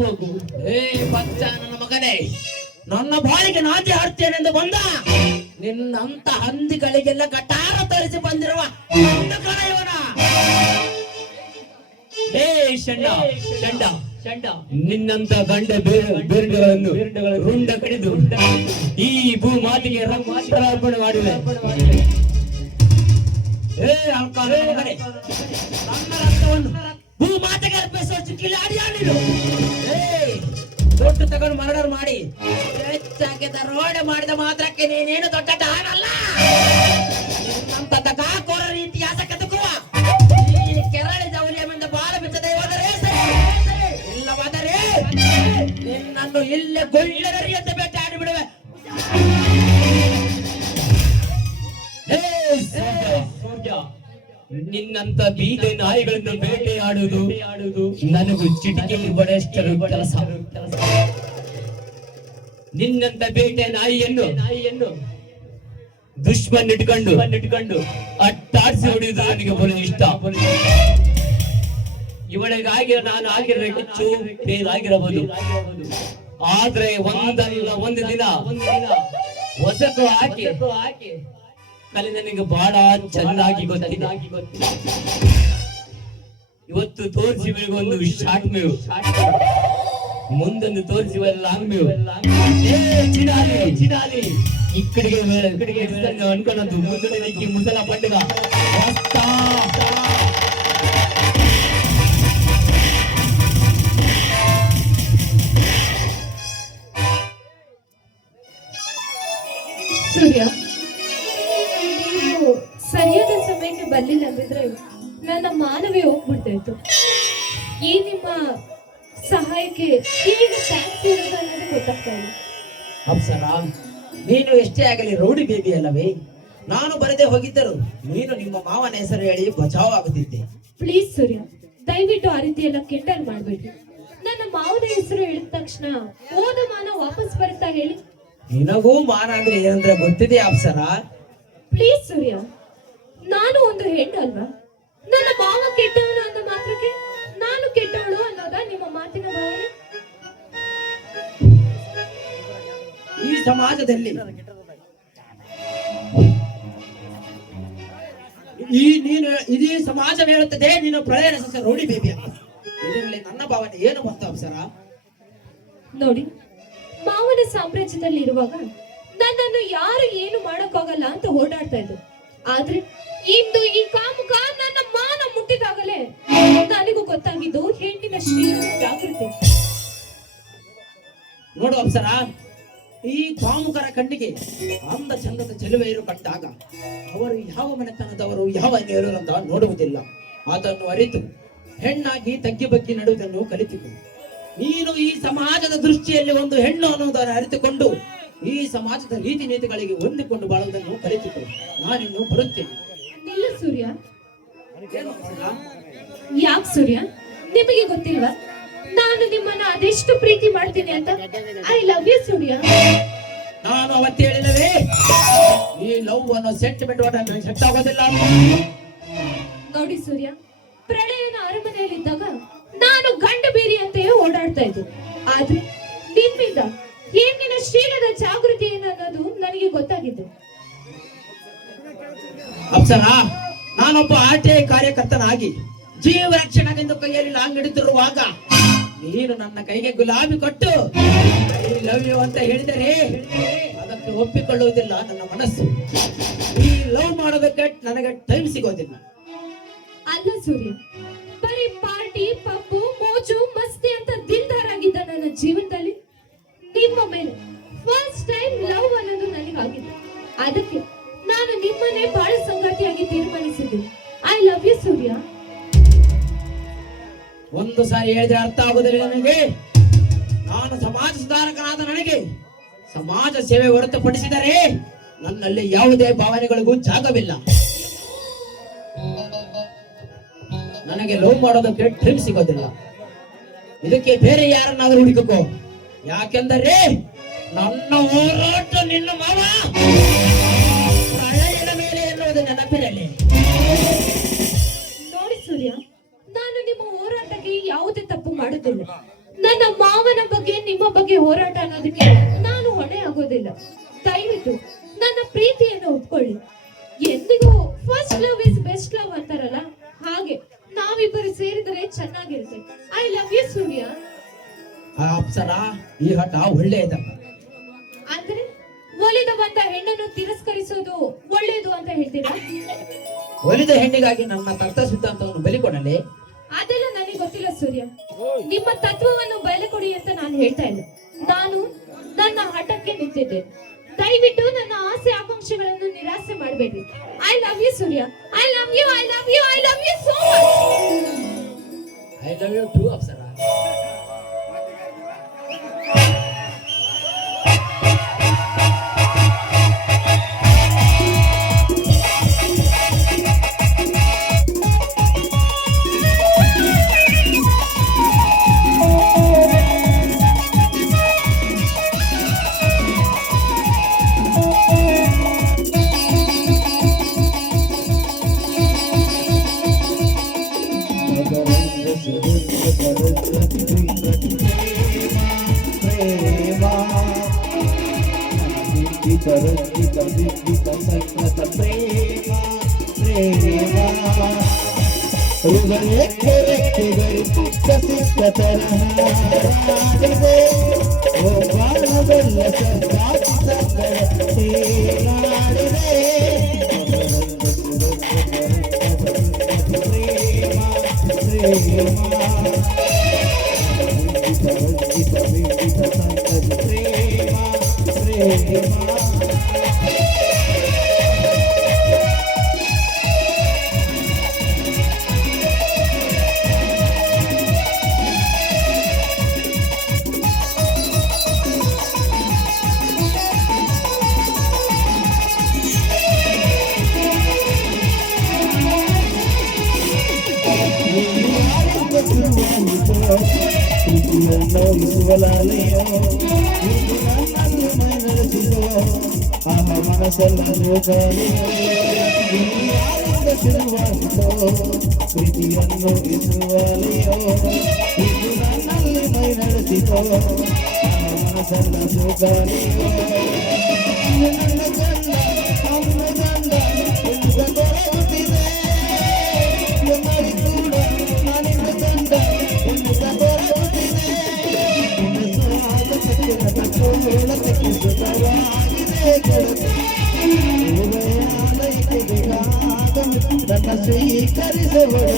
ಹೋಗು. ಏ ಬಚ್ಚ ನನ್ನ ಮಗನೇ, ನನ್ನ ಬಾಳಿಗೆ ನಾಂದಿ ಹಾಡ್ತೇನೆಂದು ಬಂದ ನಿನ್ನಂತ ಹಂದಿಗಳಿಗೆಲ್ಲ ಗಟಾರ ತರಿಸಿ ಬಂದಿರುವ ಇವನ. ಏ ಷಂಡ, ನಿನ್ನಂತ ಗಂಡ ಬೇರುಗಳನ್ನು ರುಂಡ ಕಡಿದು ಈ ಭೂಮಾತಿಗೆ ಅರ್ಪಣೆ ಮಾಡಿವೆ. ನನ್ನ ರಕ್ತವನ್ನು ಭೂಮಾತೆಗೆ ಅರ್ಪಿಸುವ ಕಿಲಾಡಿಯಾಡಿರು. ದೊಡ್ಡ ತಗೊಂಡು ಮರ್ಡರ್ ಮಾಡಿ ಹೆಚ್ಚಾಗಿ ರೋಡ್ ಮಾಡಿದ ಮಾತ್ರಕ್ಕೆ ನೀನೇನು ದೊಡ್ಡ ಡಾನಲ್ಲ. ನಿನ್ನಂತ ಕಾಕೋರ ಇತಿಹಾಸ ಕದಕುವ ಈ ಕೆರಳಿ ಜೌಲಿಯಮಿಂದ ಬಾಳ ಬಿಚ್ಚದೆ ಹೋದರೆ ಇಲ್ಲವಾದರೆ ನಿನ್ನನ್ನು ಇಲ್ಲೇ ಗೊಳ್ಳರರಿ ಅಂತ ಬೇಟಾಡಿ ಬಿಡುವೆ. ನಿನ್ನಂತ ಬೀದೆ ನಾಯಿಗಳನ್ನು ಬೇಟೆಯಾಡುವುದು ನನಗೂ ಚಿಟಿಕೆಯಲ್ಲಿ ಬಡೆಯಷ್ಟರ ಕೆಲಸ. ನಿನ್ನಂತ ಬೇಟೆ ನಾಯಿಯನ್ನು ದುಶ್ಮನ್ ಇಟ್ಕೊಂಡು ಅಟ್ಟಾಡಿಸಿ ಹೊಡೆಯುವುದು ನನಗೆ ಬಲು ಇಷ್ಟ. ಇವಳಿಗಾಗಿ ನಾನು ಆಗಿರೋ ಹೆಚ್ಚು ಆಗಿರಬಹುದು, ಆದ್ರೆ ಒಂದಲ್ಲ ಒಂದು ದಿನ ಹೊಸಕು ಹಾಕಿ ಕಲೆ ನನಗೆ ಬಹಳ ಚೆನ್ನಾಗಿ ಗೊತ್ತಿದೆ. ಇವತ್ತು ತೋರಿಸಿ ಒಂದು ಶಾರ್ಟ್ ಮೇವು, ಮುಂದೊಂದು ತೋರಿಸಿ ಲಾಂಗ್ ಮೇವು. ಚಿಡಾಲಿ ಇಕ್ಕಡಿಗೆ ಅನ್ಕೊಳ್ಳೋದು ಮುಂದೆ ಮುಸಲ ಪಂಡಗ ಸೂರ್ಯ, ನೀವು ಸರಿಯಾದ ಸಮಯಕ್ಕೆ ಬರ್ಲಿಲ್ಲ ಅಂದಿದ್ರೆ ನನ್ನ ಮಾನವೇ ಹೋಗ್ಬಿಡ್ತಾ ಇತ್ತು. ಈ ನಿಮ್ಮ ಸಹಾಯಕ್ಕೆ ಈಗ ಥ್ಯಾಂಕ್ಸ್ ಇರೋದು ಅನ್ನೋದು ಗೊತ್ತಾಗ್ತಾ ಇದೆ. ಅಪ್ಸರ, ನೀನು ಎಷ್ಟೇ ಆಗಲಿ ರೌಡಿ ಬೇಬಿ ಅಲ್ಲವೇ? ನಾನು ಬರದೆ ಹೋಗಿದ್ದರು ನೀನು ನಿಮ್ಮ ಮಾವನ ಹೆಸರು ಹೇಳಿ ಬಚಾವ್ ಆಗುತ್ತಿದ್ದೆ. ಪ್ಲೀಸ್ ಸೂರ್ಯ, ದಯವಿಟ್ಟು ಆ ರೀತಿ ಎಲ್ಲ ಕೆಂಡಲ್ ಮಾಡ್ಬೇಡಿ. ನನ್ನ ಮಾವನ ಹೆಸರು ಹೇಳಿದ ತಕ್ಷಣ ಹೋದ ಮಾನ ವಾಪಸ್ ಬರುತ್ತಾ ಹೇಳಿ? ನಿನಗೂ ಮಾನ ಅಂದ್ರೆ ಏನಂದ್ರೆ ಗೊತ್ತಿದೆ ಅಪ್ಸರ. ಪ್ಲೀಸ್ ಸೂರ್ಯ, ನಾನು ಒಂದು ಹೆಣ್ಣು ಅಲ್ವಾ? ನನ್ನ ಮಾವ ಕೆಟ್ಟವನು ಅಂದ ಮಾತ್ರಕ್ಕೆ ನಾನು ಕೆಟ್ಟವಳು ಅನ್ನೋದ ನಿಮ್ಮ ಮಾತಿನ ಭಾವನೆ? ಈ ಸಮಾಜದಲ್ಲಿ ಇಡೀ ಸಮಾಜ ಹೇಳುತ್ತದೆ ನೀನು ಪ್ರಳಯ ರಸ ರೌಡಿ ಬೇಬಿ ಅಂತ. ಇದರಲ್ಲಿ ನನ್ನ ಭಾವನೆ ಏನು ಬಂತು ಅಪ್ಸರ? ನೋಡಿ, ಮಾವನ ಸಾಮ್ರಾಜ್ಯದಲ್ಲಿ ಇರುವಾಗ ನನ್ನನ್ನು ಯಾರು ಏನು ಮಾಡಕ್ಕಾಗಲ್ಲ ಅಂತ ಓಡಾಡ್ತಾ ಇದ್ರು. ಆದ್ರೆ ಇಂದು ಈ ಕಾಮುಕ ನನ್ನ ಮಾನ ಮುಟ್ಟಿದಾಗಲೇ ನನಗೂ ಗೊತ್ತಾಗಿದ್ದು ಹೆಣ್ಣಿನ ಶ್ರೀಮಂತ ಜಾಗೃತಿ. ನೋಡು ಅಪ್ಸರ, ಈ ಕಾಮುಕರ ಕಣ್ಣಿಗೆ ಅಂದ ಚಂದದ ಚೆಲುವೆಯರು ಕಂಡಾಗ ಅವರು ಯಾವ ಮನೆತನದವರು ಯಾವ ನೇರರು ಅಂತ ನೋಡುವುದಿಲ್ಲ. ಅದನ್ನು ಅರಿತು ಹೆಣ್ಣಾಗಿ ತಗ್ಗಿ ಬಗ್ಗಿ ನಡುವುದನ್ನು ಕಲಿತುಕೊ. ನೀನು ಈ ಸಮಾಜದ ದೃಷ್ಟಿಯಲ್ಲಿ ಒಂದು ಹೆಣ್ಣು ಅನ್ನುವುದನ್ನು ಅರಿತುಕೊಂಡು ಈ ಸಮಾಜದ ರೀತಿ ನೀತಿಗಳಿಗೆ ಹೊಂದಿಕೊಂಡು ಬಾಳುವುದನ್ನು ಕಲಿತುಕೊ. ನಾನಿನ್ನು ಬರುತ್ತೇನೆ. ನಿಲ್ಲ ಸೂರ್ಯ. ಏನು ಅಪ್ಸರ? ಯಾಕೆ ಸೂರ್ಯ, ನಿಮಗೆ ಗೊತ್ತಿಲ್ವಾ ನಾನು ನಿಮ್ಮನ್ನ ಅದೆಷ್ಟು ಪ್ರೀತಿ ಮಾಡ್ತೀನಿ ಅಂತ? ಐ ಲವ್ ಯು ಸೂರ್ಯ. ನಾನು ಅವತ್ತು ಹೇಳಿಲ್ಲವೇ ಈ ಲವ್ ಅನ್ನೋ ಸೆಂಟಿಮೆಂಟ್ ಸೆಟ್ ಆಗೋದಿಲ್ಲ ಅಂತ. ನೋಡಿ ಸೂರ್ಯ, ಪ್ರಳಯನ ಅರಮನೆಯಲ್ಲಿದ್ದಾಗ ನಾನು ಗಂಡು ಬೀರಿ ಅಂತೆಯೇ ಓಡಾಡ್ತಾ ಇದ್ದೆ. ಆದ್ರೆ ನಿಮ್ಮಿಂದ ಹೆಣ್ಣಿನ ಶೀಲದ ಜಾಗೃತಿ ಏನನ್ನೋದು ನನಗೆ ಗೊತ್ತಾಗಿದ್ದು. ಅಪ್ಸರ, ನಾನೊಬ್ಬ RTI ಕಾರ್ಯಕರ್ತನಾಗಿ ಜೀವ ರಕ್ಷಣೆಗೆಂದು ಕೈಯಲ್ಲಿ ಲಾಂಗ್ ಹಿಡಿದಿರುವಾಗ ನೀನು ನನ್ನ ಕೈಗೆ ಗುಲಾಬಿ ಕೊಟ್ಟು ಐ ಲವ್ ಯು ಅಂತ ಹೇಳಿದರೆ ಅದಕ್ಕೆ ಒಪ್ಪಿಕೊಳ್ಳುವುದಿಲ್ಲ ನನ್ನ ಮನಸ್ಸು. ಈ ಲವ್ ಮಾಡೋದಕ್ಕೆ ನನಗೆ ಟೈಮ್ ಸಿಗೋದಿಲ್ಲ. ಅಲ್ಲ ಸೂರ್ಯ, ಬರೀ ಪಾರ್ಟಿ ಪಬ್ಬು ಮೋಜು ಮಸ್ತಿ ಅಂತ ದಿಲ್ದಾರಾಗಿದ್ದ ನನ್ನ ಜೀವನದಲ್ಲಿ ನಿಮ್ಮ ಮೇಲೆ ಫಸ್ಟ್ ಟೈಮ್ ಲವ್ ಅನ್ನೋದು ನನಗಾಗಿದೆ. ಅದಕ್ಕೆ ನಾನು ನಿಮ್ಮನ್ನೇ ಬಾಳ ಸಂಗಾತಿಯಾಗಿ ತೀರ್ಮಾನಿಸಿದ್ದೀನಿ. ಐ ಲವ್ ಯು ಸೂರ್ಯ. ಒಂದು ಸಾರಿ ಹೇಳಿದ್ರೆ ಅರ್ಥ ಆಗುವುದಿಲ್ಲ ನನಗೆ. ನಾನು ಸಮಾಜ ಸುಧಾರಕನಾದ ನನಗೆ ಸಮಾಜ ಸೇವೆ ಹೊರತುಪಡಿಸಿದರೆ ನನ್ನಲ್ಲಿ ಯಾವುದೇ ಭಾವನೆಗಳಿಗೂ ಜಾಗವಿಲ್ಲ. ನನಗೆ ಲವ್ ಮಾಡೋದಕ್ಕೆ ಟೈಮ್ ಸಿಗೋದಿಲ್ಲ. ಇದಕ್ಕೆ ಬೇರೆ ಯಾರನ್ನಾದ್ರೂ ಹುಡುಕೋ. ಯಾಕೆಂದರೆ ನನ್ನ ಹೋರಾಟ ನಿನ್ನ ಮಾವ ಪ್ರಳಯದ ಮೇಲೆ ಎನ್ನುವುದು ನೆನಪಿರಲಿ. ನೋಡಿ ಸೂರ್ಯ, ನಾನು ನಿಮ್ಮ ಹೋರಾಟಕ್ಕೆ ಯಾವುದೇ ತಪ್ಪು ಮಾಡುತ್ತಿಲ್ಲ. ನನ್ನ ಮಾವನ ಬಗ್ಗೆ ನಿಮ್ಮ ಬಗ್ಗೆ ಹೋರಾಟ ಅನ್ನೋದಕ್ಕೆ ನಾನು ಹೊಣೆ ಆಗೋದಿಲ್ಲ. ದಯವಿಟ್ಟು ನನ್ನ ಪ್ರೀತಿಯನ್ನು ಒಪ್ಕೊಳ್ಳಿ. ಎಂದಿಗೂ first love is best love ಅಂತಾರಲ್ಲ, ಹಾಗೆ ನಾವಿಬ್ಬರು ಸೇರಿದರೆ ಚೆನ್ನಾಗಿರುತ್ತೆ. ಐ ಲವ್ ಯು ಸೂರ್ಯ. ಅಪ್ಸರ, ಈ ಹಠ ಒಳ್ಳೆಯದಲ್ಲ. ಅಂದ್ರೆ ಒಲಿದ ಬಂದ ಹೆಣ್ಣನ್ನು ತಿರಸ್ಕರಿಸೋದು ಒಳ್ಳೆಯದು ಅಂತ ಹೇಳ್ತೀರಾ? ಒಲಿದ ಹೆಣ್ಣಿಗಾಗಿ ನನ್ನ ತತ್ವ ಸಿದ್ಧಾಂತವನ್ನು ಬಲಿ ಕೊಡಲೇ? ಅದೆಲ್ಲ ನನಗೆ ಗೊತ್ತಿಲ್ಲ ಸೂರ್ಯ. ನಿಮ್ಮ ತತ್ವವನ್ನು ಬೆಲೆ ಕೊಡಿ ಅಂತ ನಾನು ಹೇಳ್ತಾ ಇಲ್ಲ. ನಾನು ನನ್ನ ಹಠಕ್ಕೆ ನಿಂತಿದ್ದೆ. ದಯವಿಟ್ಟು ನನ್ನ ಆಸೆ ಆಕಾಂಕ್ಷೆಗಳನ್ನು ನಿರಾಸೆ ಮಾಡಬೇಡಿ. I love you Surya. I love you, I love you, I love you so much. I love you too Apsara. ಪ್ರೀತಿಯನ್ನು ಇಸುವಲಾಲೆಯೋ ಇದು ನನ್ನಲ್ಲಿ ಮೈ ನಡೆಸಿದೋ ಆಹ ಮನಸ್ಸೆಲ್ಲ ಜೋಕಾಲಿಯೋ ಯಾರಿಂದ ಶುರುವಾಯಿತೋ ಪ್ರೀತಿಯನ್ನು ಇಸುವಲೆಯೋ ಇದು ನನ್ನಲ್ಲಿ ಮೈ ನಡೆಸಿದೋ ಆಹ ಮನಸ್ಸೆಲ್ಲ ಜೋಕಾಲಿಯೋ ನನ್ನ ಗಂಡ ಅವನ ಗಂಡ ಎಂದು ಗೊತ್ತಾಗುತ್ತಿದೆ ಮಾಡಿ ಕೂಡ ನಾನಿಂದ ಗಂಡ ಎಂದು ಗೊತ್ತಾಗುತ್ತಿದೆ ತಕ್ಕಿಸುತ್ತವಾಗಿದೆ ಹೃದಯಾಲಯಕ್ಕೆ ಬೇಕಾದ ನನ್ನ ಸ್ವೀಕರಿಸಬಹುದು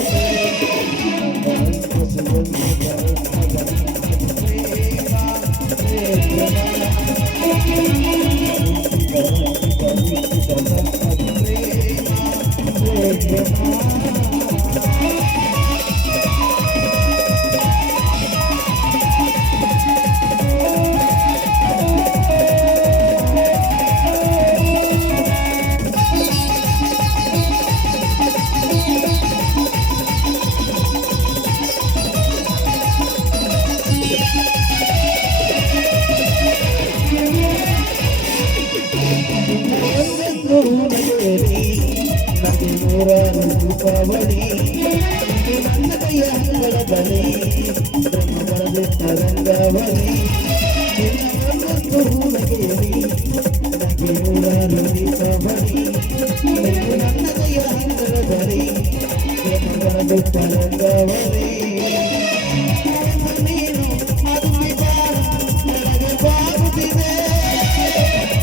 ನಗೆ ನೂರಾರು ರೂಪಾವಳಿ ನನ್ನ ಕೈಯ ಅಂಗಳ ಬಳಿ ಬ್ರಹ್ಮಗಳದ ರಂಗವಳಿ ನಗೆಯಲಿ ನಗೆ ನೂರಾರು ದೀಪಾವಳಿ ನನ್ನ ಕೈಯ ಅಂಗಳ ಬಳಿ ಬ್ರಹ್ಮಗಳದ ರಂಗವಳಿ ನೀನು ಅದು ನನಗೆ ಬಾಗುತ್ತಿದೆ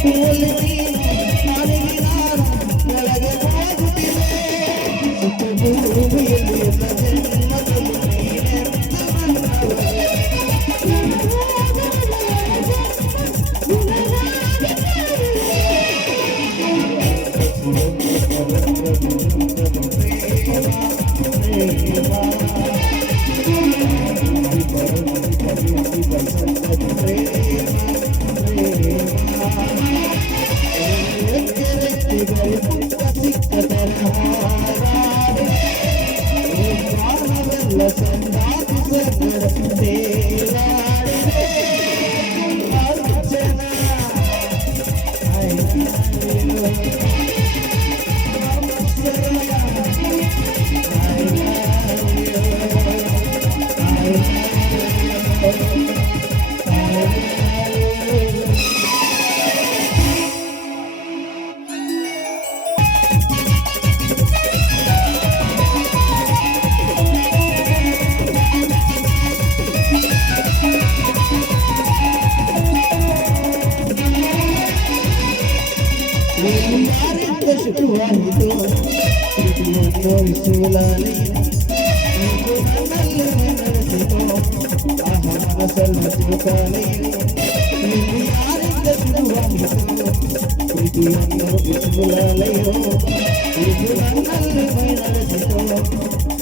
ಭೂಮಿಯಲ್ಲಿ ಎಲ್ಲ ಜನ್ಮದಲ್ಲೂ ನೀನೆ ಯಾರಿಂದ ಶುರುವಾಯಿತು ಪ್ರೀತಿಯನ್ನು ಇಸುವಲಾಲೆಯೋ ಇದು ನನ್ನಲ್ಲಿ ನಡೆಸಿದೋ ಆಹ ಮನಸ್ಸೆಲ್ಲ ಜೋಕಾಲಿಯೋ ಇದು ಯಾರಿಂದ ಶುರುವಾಯಿತು ಪ್ರೀತಿಯನ್ನು ಇಸುವಲಾಲೆಯೋ ಇದು ನನ್ನಲ್ಲಿ ನಡೆಸಿದೋ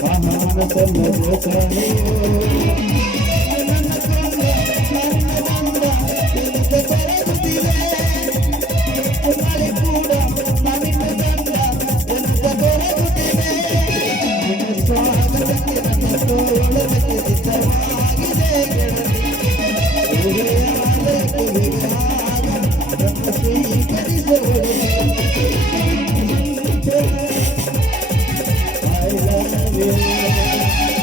ಆಹ ಮನಸ್ಸೆಲ್ಲ ಜೋಕಾಲಿಯೋ ನನ್ನ ಗಂಡ ನನ್ನ ಗಂಡ ಎಂದು ಕರೆಯುತ್ತಿದೆ ಮಳೆ ಕೂಡ ನಾನಿಂದ ಗಂಡ ಎಂದು ದೊರೆಯುತ್ತಿದೆ ನಿನ್ನ ಸ್ವಾಗತಕ್ಕೆ ನನ್ನ ತೋಳಕ್ಕೆ ಸಿದ್ಧವಾಗಿದೆ ಗೆಳತಿ ಹೃದಯಾಲಯಕ್ಕೆ ಬೇಕಾದ ನನ್ನ ಸ್ವೀಕರಿಸುವುದು I love you.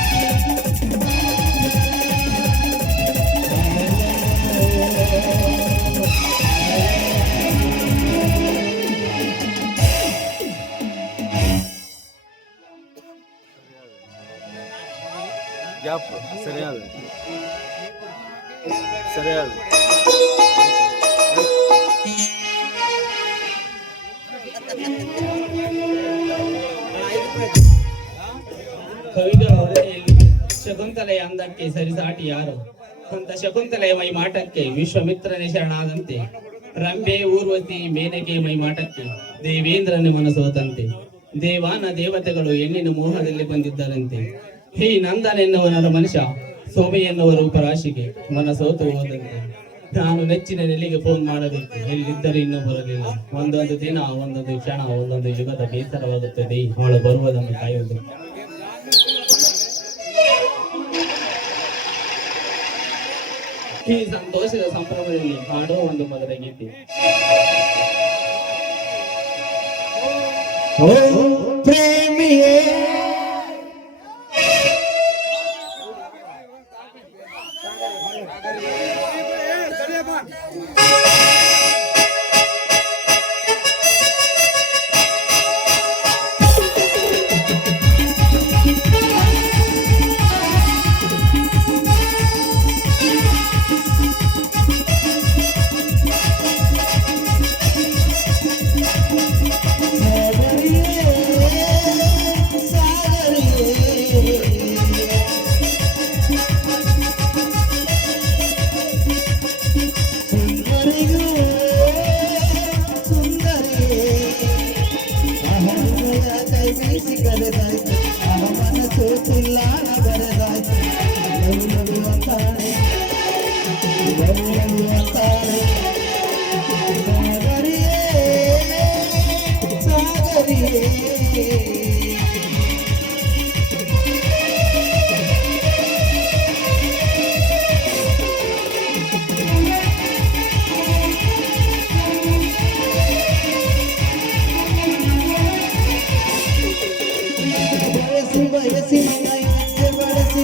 ಗ್ಯಾಪ್ ಸರಿಯಾದ ಸರಿಯಾದ ಕವಿಗಳ ಹೊರಡಿಯಲ್ಲಿ ಶಕುಂತಲೆಯ ಅಂದಕ್ಕೆ ಸರಿಸಾಟಿ ಯಾರು ಅಂತ ಶಕುಂತಲೆಯ ಮೈಮಾಟಕ್ಕೆ ವಿಶ್ವಮಿತ್ರನೇ ಶರಣಾದಂತೆ ರಂಭೆ ಊರ್ವಶಿ ಮೇನಕೆ ಮೈಮಾಟಕ್ಕೆ ದೇವೇಂದ್ರನ ಮನಸೋತಂತೆ ದೇವಾನ ದೇವತೆಗಳು ಹೆಣ್ಣಿನ ಮೋಹದಲ್ಲಿ ಬಂದಿದ್ದರಂತೆ ಹೀ ನಂದನೆನ್ನುವನರ ಮನುಷ್ಯ ಸೋಮೆ ಎನ್ನುವ ರೂಪರಾಶಿಗೆ ಮನಸೋತು ಹೋದಂತೆ ನಾನು ನೆಚ್ಚಿನ ನೆಲೆಗೆ ಫೋನ್ ಮಾಡಬೇಕು ಎಲ್ಲಿದ್ದರೂ ಇನ್ನೂ ಬರಲಿಲ್ಲ ಒಂದೊಂದು ದಿನ ಒಂದೊಂದು ಕ್ಷಣ ಒಂದೊಂದು ಯುಗದ ಬೇಸರವಾಗುತ್ತದೆ ಅವಳು ಬರುವುದನ್ನು ಕಾಯುವುದು ಈ ಸಂತೋಷದ ಸಂಭ್ರಮದಲ್ಲಿ ಹಾಡುವ ಒಂದು ಮೊದಲ ಗೀತೆ. ಓ ಪ್ರೇಮಿಯೇ ಬಯಸಿ ಬಳಸಿ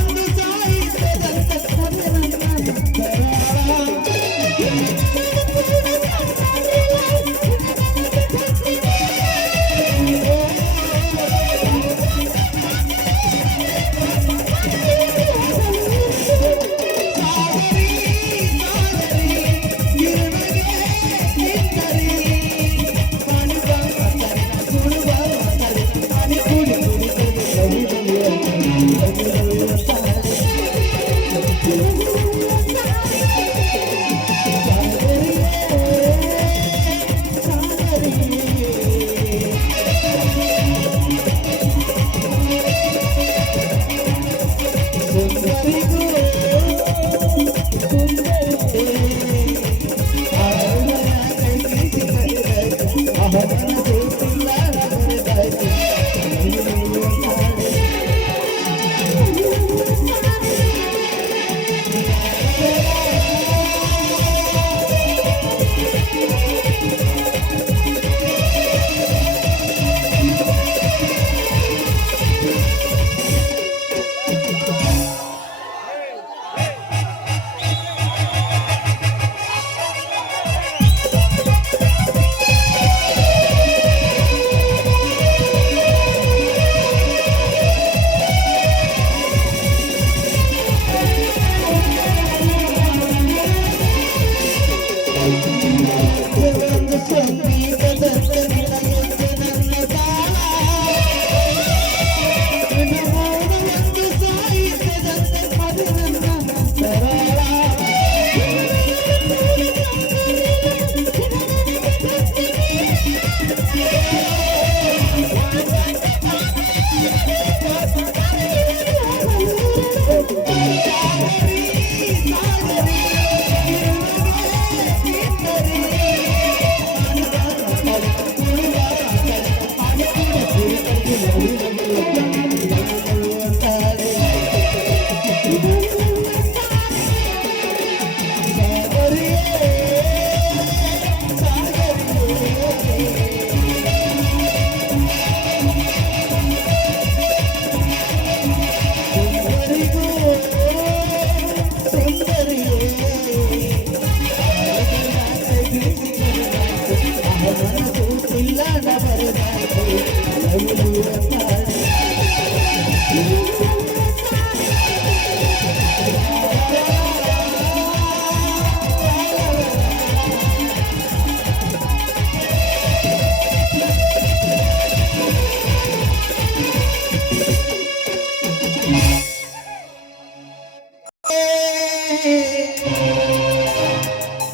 ಒಂದು ಸಾಯಿ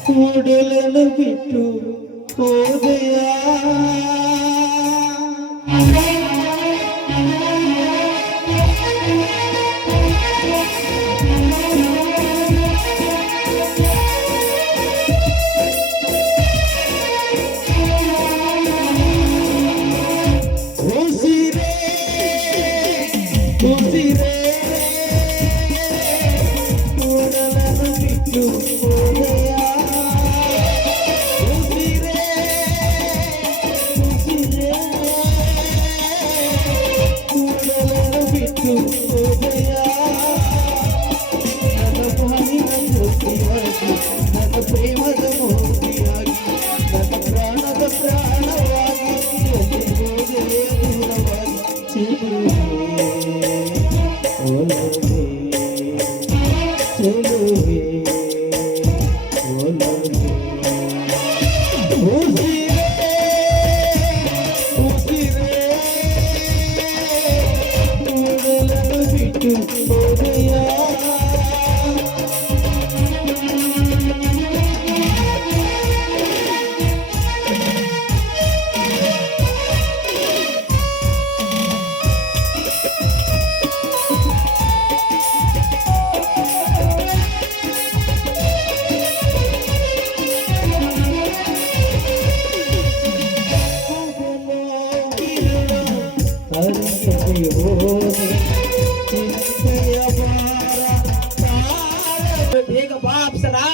ಕೂಡಲನ್ನು ಬಿಟ್ಟು ಹೋದೆಯ ಉಸಿರೇ ಉಸಿರೇ ಕೂಡಲನ್ನು ಬಿಟ್ಟು ಹೋದೆಯ ಉಸಿರೇ ಉಸಿರೇ ಕೂಡಲನ್ನು ಬಿಟ್ಟು ಹೋದೆಯ ನನ್ನ ಬಾಯಿನ ಜ್ಯೋತಿಯಾಗಿ ನನ್ನ ಪ್ರೇಮದ ಮೂರ್ತಿಯಾಗಿ ನನ್ನ ಪ್ರಾಣದ ಪ್ರಾಣವಾಗಿ ಹೋದೆ ದೂರವಾಗಿ ಚೆಲುವೆ ಒಲವೇ ಚೆಲುವೆ ಒಲವೇ ಉಸಿರೇ ಉಸಿರೇ ಕೂಡಲನ್ನು ಬಿಟ್ಟು ಹೋದೆಯ ಬೇಗ ಬಾ ಅಪ್ಸರಾ.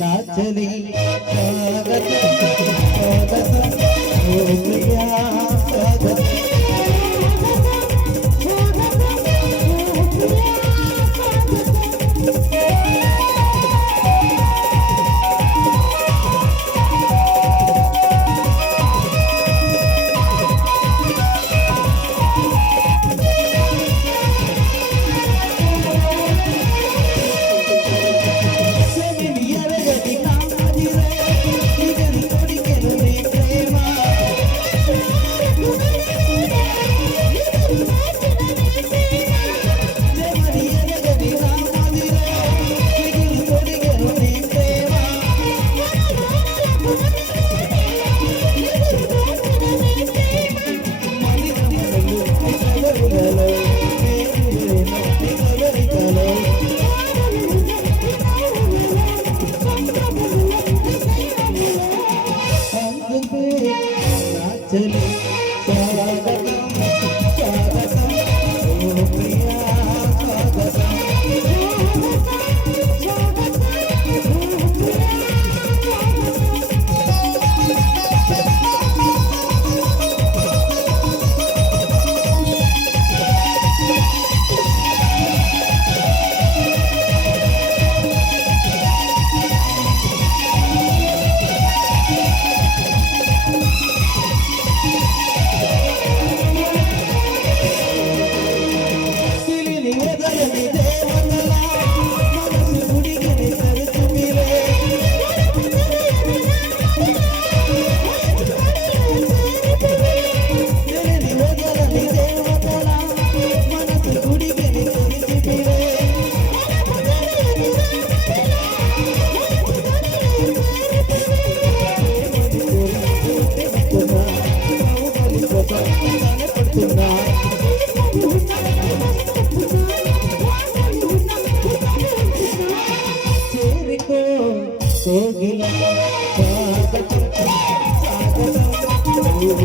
ನಾಚಲಿ ಸ್ವಾಗತ ಸ್ವಾಗತ ಓ ಪ್ರಿಯ ಸ್ವಾಗತ ನಾಚಲಿ ಸ್ವಾಗತ ಸ್ವಾಗತ ಓ ಪ್ರಿಯ ಸ್ವಾಗತ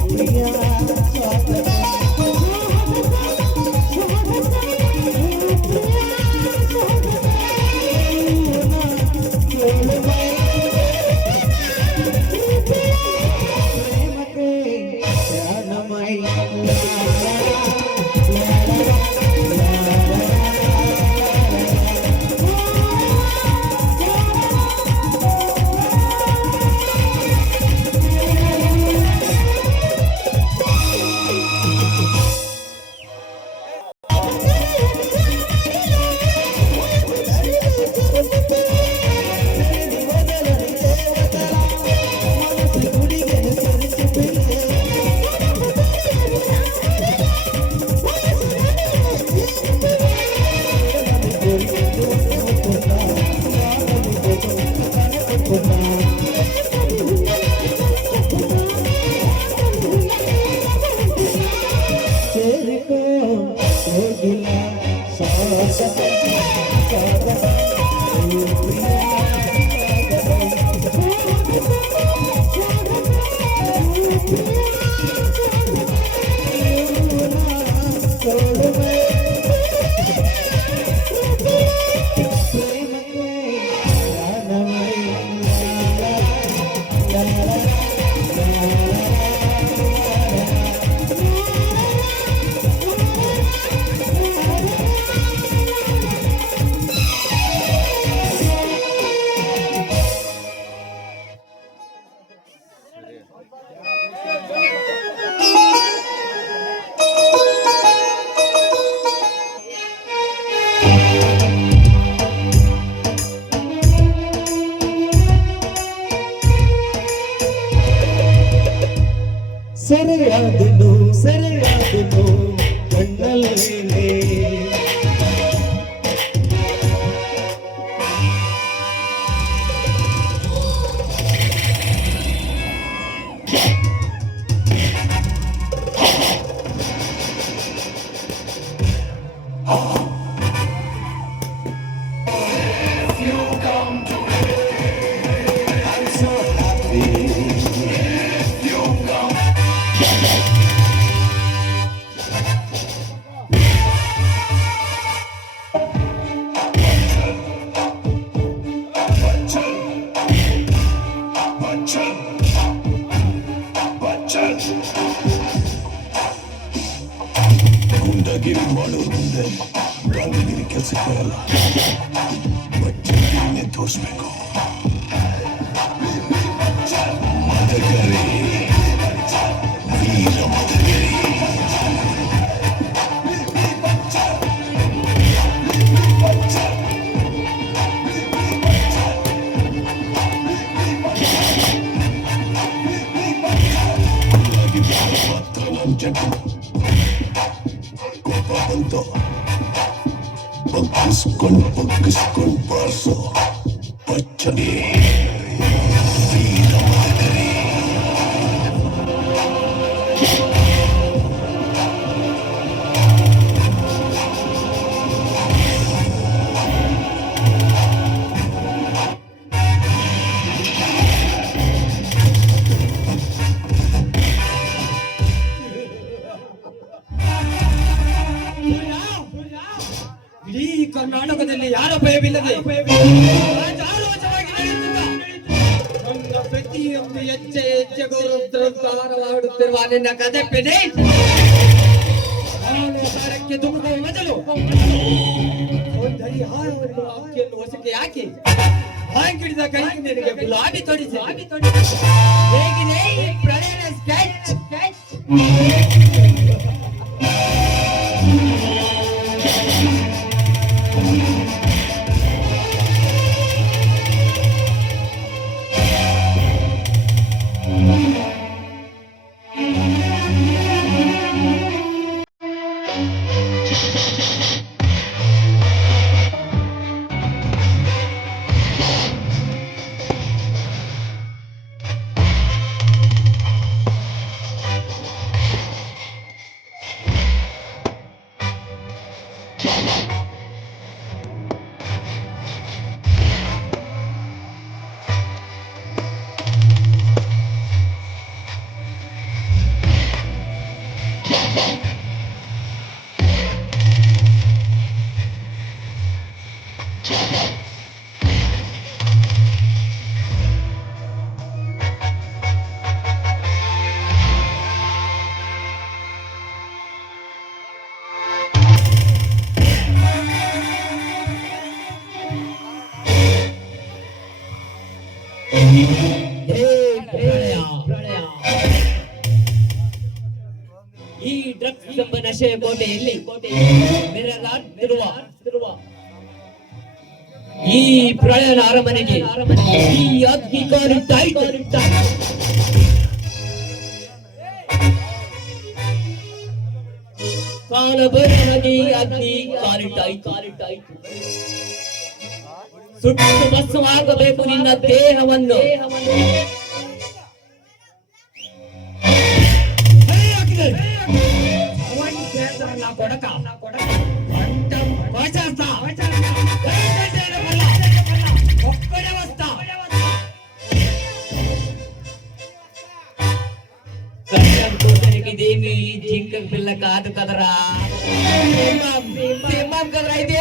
ಪ್ರಿಯ ಸ್ವಾಗತ ಪ್ರೇಮಕ್ಕೆ ಪ್ರಾಣಮಯ ಸೇರಿಕೋ ಹೋಗಿಲ್ಲ ಸ್ವಾಗತ ಸ್ವಾಗತ ಪ್ರಿಯ ಪ್ರೇಮಕ್ಕೆ ಸೆರೆಯಾದೆನು ಸೆರೆಯಾದೆನು ಕಣ್ಣಲ್ಲೇನೆ I'm so happy. ಗುಂಡಗಿರಿ ಮಾಡೋರು ಮುಂದೆ ರಂಗಗಿರಿ ಕೆಲಸಕ್ಕೆ ಬರಲ್ಲ ಬಚ್ಚಗಿರಿನೇ ತೋರಿಸ್ಬೇಕು ಮದಕರಿ ವೀರ ಮದಕರಿ ಮಾತ್ರ ನನ್ನ ಜನ ಕೋಪ ಬಂತು ಬಗ್ಗಿಸ್ಕೊಂಡು ಬಾರಿಸೋ ಬಚ್ಚಗೆ ವೀರ ಮದಕರಿ ಇಡೀ ಕರ್ನಾಟಕದಲ್ಲಿ ಯಾರ ಭಯವಿಲ್ಲದೆ ರಾಜಾರೋಚವಾಗಿ ನಡೆಯುತ್ತಿದ್ದ ನನ್ನ ಪ್ರತಿಯೊಂದು ಹೆಜ್ಜೆ ಹೆಜ್ಜೆಗೂ ರುದ್ರಧಾರವಾಡುತ್ತಿರುವ ನಿನ್ನ ಕದೆಪ್ಪೆನೆ ಸಾರಕ್ಕೆ ಧುಮುಕುವ ಮೊದಲು ಸೌಂದರ್ಯ ಆಕೆಯನ್ನು ಹೊಸಕ್ಕೆ ಯಾಕೆ ಹಾಂಗಿಡಿದ ಕೈಗೆ ನಿನಗೆ ಗುಲಾಬಿ ತೊಡಿಸಿ ಹೇಗಿದೆ ಈ ಪ್ರಣಯನ ಸ್ಕೆಚ್ ಹೇ ಪ್ರಳಯ, ಪ್ರಳಯ. ಈ ಡ್ರಗ್ಸ್ ಎಂಬ ನಶೆಯ ಕೋಟೆಯಲ್ಲಿ ಮೆರೆದಾಡುತ್ತಿರುವ ಈ ಪ್ರಳಯನ ಅರಮನೆಗೆ ಈ ಅಗ್ನಿ ಕಾಲಿಟ್ಟಾಯ್ತು. ಕಾಲಬರವಾಗಿ ಅಗ್ನಿ ಕಾಲಿಟ್ಟಾಯ್ತು. ಸುಟ್ಟು ಭಸ್ಮವಾಗಬೇಕು ನಿನ್ನ ದೇಹವನ್ನು. దేవి జింక పిల్ల కాదు కదరా, సింహం కదరా ఇది.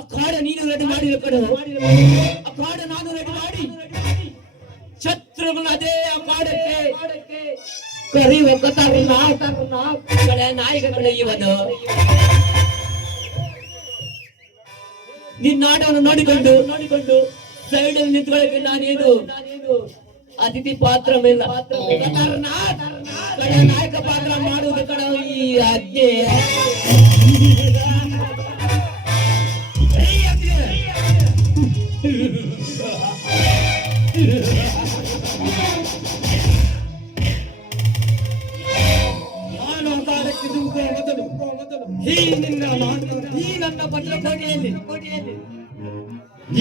ಅಖಾಡ ನೀನು ರೆಡಿ ಮಾಡಿದ ಕಡೆ, ಅಖಾಡ ನಾನು ರೆಡಿ ಮಾಡಿ ಶತ್ರುಗಳು ಅದೇ ಅಖಾಡಕ್ಕೆ ಕರೆಯುವ ಕಥೆ ನಾಯಕಗಳ ಇವನು. ನಿನ್ನಾಟವನ್ನು ನೋಡಿಕೊಂಡು ಸೈಡ್ ಅಲ್ಲಿ ನಿಂತ್ಕೊಳ್ಳಕ್ಕೆ ನಾನೇನು ಅತಿಥಿ ಪಾತ್ರ ಇಲ್ಲ, ನಾಯಕ ಪಾತ್ರ ಮಾಡುವುದು ಕಣ ಈ ಅಜ್ಞೆ.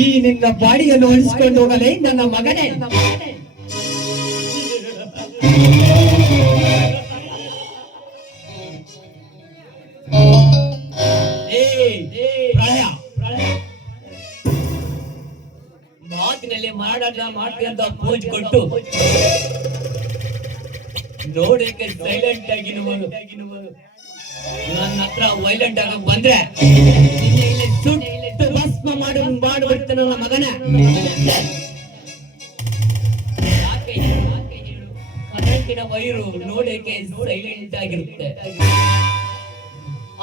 ಈ ನಿನ್ನ ಬಾಡಿಯನ್ನು ಉಳಿಸಿಕೊಂಡು ಹೋಗಲೇ ನನ್ನ ಮಗನೇ. ಮಾತಿನಲ್ಲಿ ಮಾಡ್ತೀವಿ ಅಂತ ಪೋಜ್ ಕೊಟ್ಟು ನೋಡಕ್ಕೆ ಸೈಲೆಂಟ್ ಆಗಿರುವುದು. ನನ್ನ ಹತ್ರ ವೈಲೆಂಟ್ ಆಗಕ್ ಬಂದ್ರೆ ಇಲ್ಲಿ ಸುಟ್ಟು ಭಸ್ಮ ಮಾಡಿಬಿಡ್ತೇನೆ ನನ್ನ ಮಗನ. ಕರೆಂಟಿನ ವೈರು ನೋಡಕ್ಕೆ ಸೈಲೆಂಟ್ ಆಗಿರುತ್ತೆ,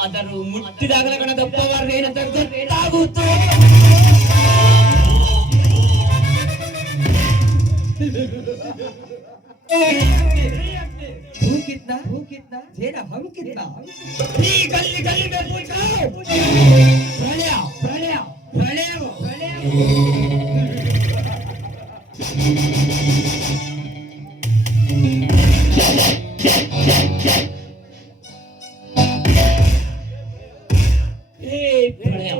ಅದರ ಮುಟ್ಟಿದಾಗಲೇ ಕಣ ದಪ್ಪವಾರ ಏನಂತ ಗೊತ್ತಾಗುತ್ತೆ. भू कितना तेरा हम कितना गली गली में पूछो प्रलय प्रलय प्रलय प्रलय. ಪ್ರಳಯ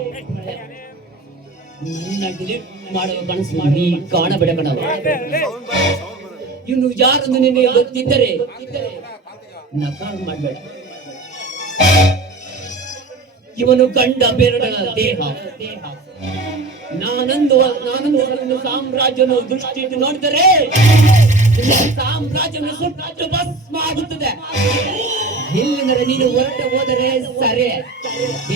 ನನ್ನ ಡಿಲೀಟ್ ಮಾಡುವ ಕನಸು ನೀ ಕಾಣಬೇಡ ಕಣ. ಇನ್ನು ಯಾರನ್ನು ನಿನಗೆ ಗೊತ್ತಿದ್ದರೆ ನಕಾಲ್ ಮಾಡಬೇಡ. ಇವನು ಗಂಡ ಬೇರಡ ದೇಹ. ನಾನೊಂದು ಸಾಮ್ರಾಜ್ಯವನ್ನು ದೃಷ್ಟಿ ನೋಡಿದರೆ ಸಾಮ್ರಾಜ್ಯವನ್ನು ಸುಟ್ಟು ಭಸ್ಮ ಆಗುತ್ತದೆ. ಇಲ್ಲಿಂದರೆ ನೀನು ಹೊರಟು ಹೋದರೆ ಸರಿ,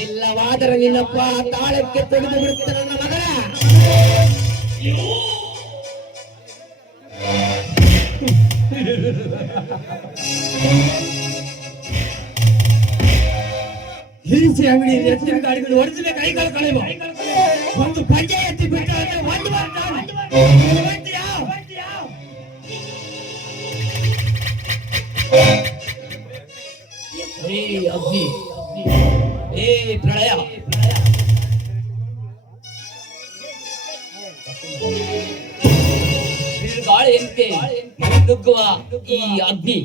ಇಲ್ಲವಾದರೆ ನಿನ್ನಪ್ಪ ತಾಳಕ್ಕೆ ತೆಗೆದು ಬಿಡುತ್ತೆ ನನ್ನ ಮಗನ. ಹಿರಿಸಿ ಅಂಗಡಿಯಲ್ಲಿ ಎತ್ತಿನ ಗಾಡಿಗಳು ಹೊಡೆದ್ರೆ ಕೈಗಳು ಕಳೆಯುವ ಒಂದು ಪಂಚೆ ಎತ್ತಿ ಬಿಟ್ಟು ಒಂದು ಅಗ್ನಿ ಪ್ರಳಯ ಗಾಳಿಯಂತೆ ನುಗ್ಗುವ ಈ ಅಗ್ನಿ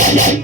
La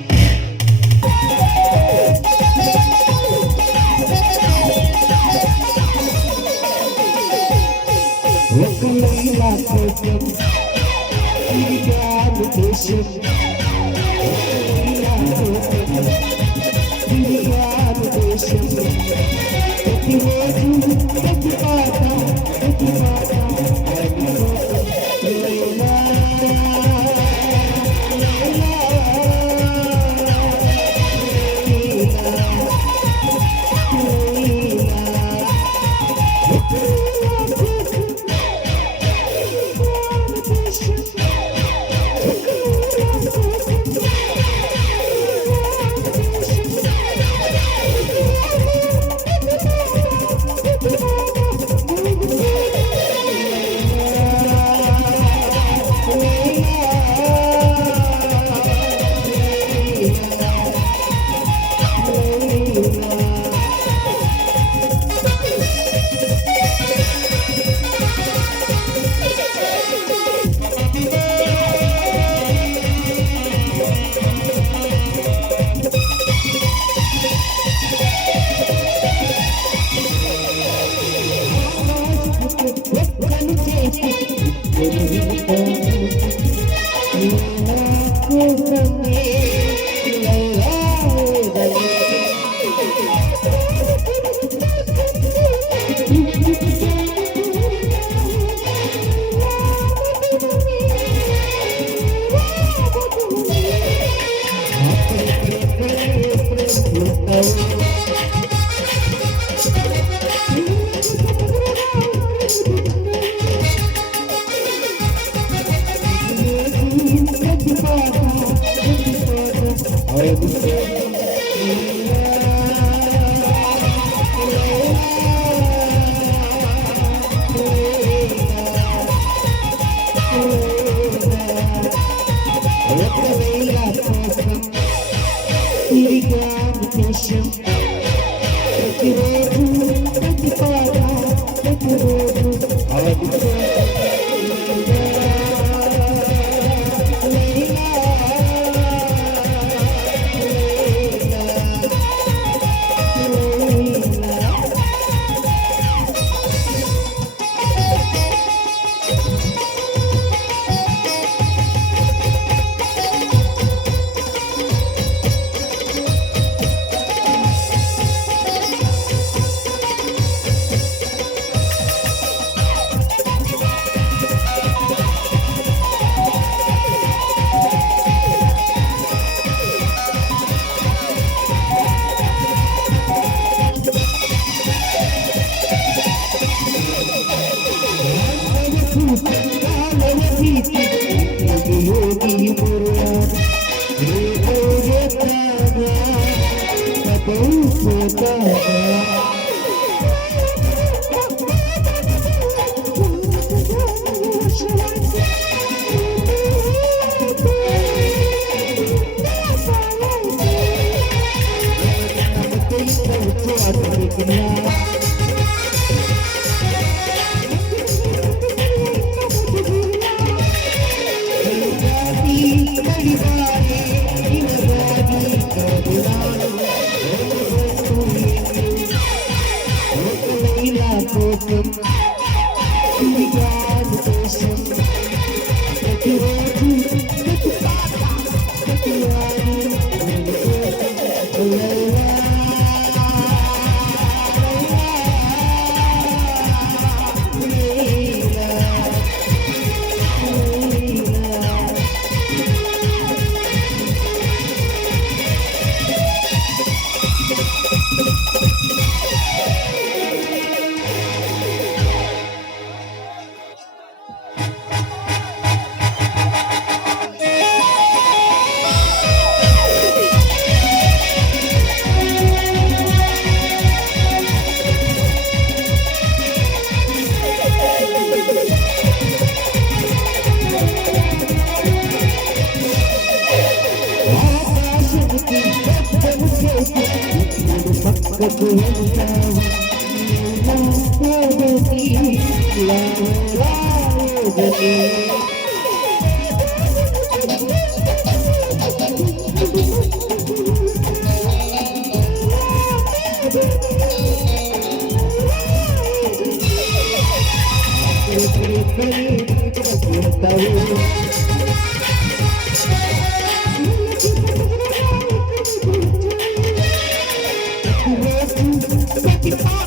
Rock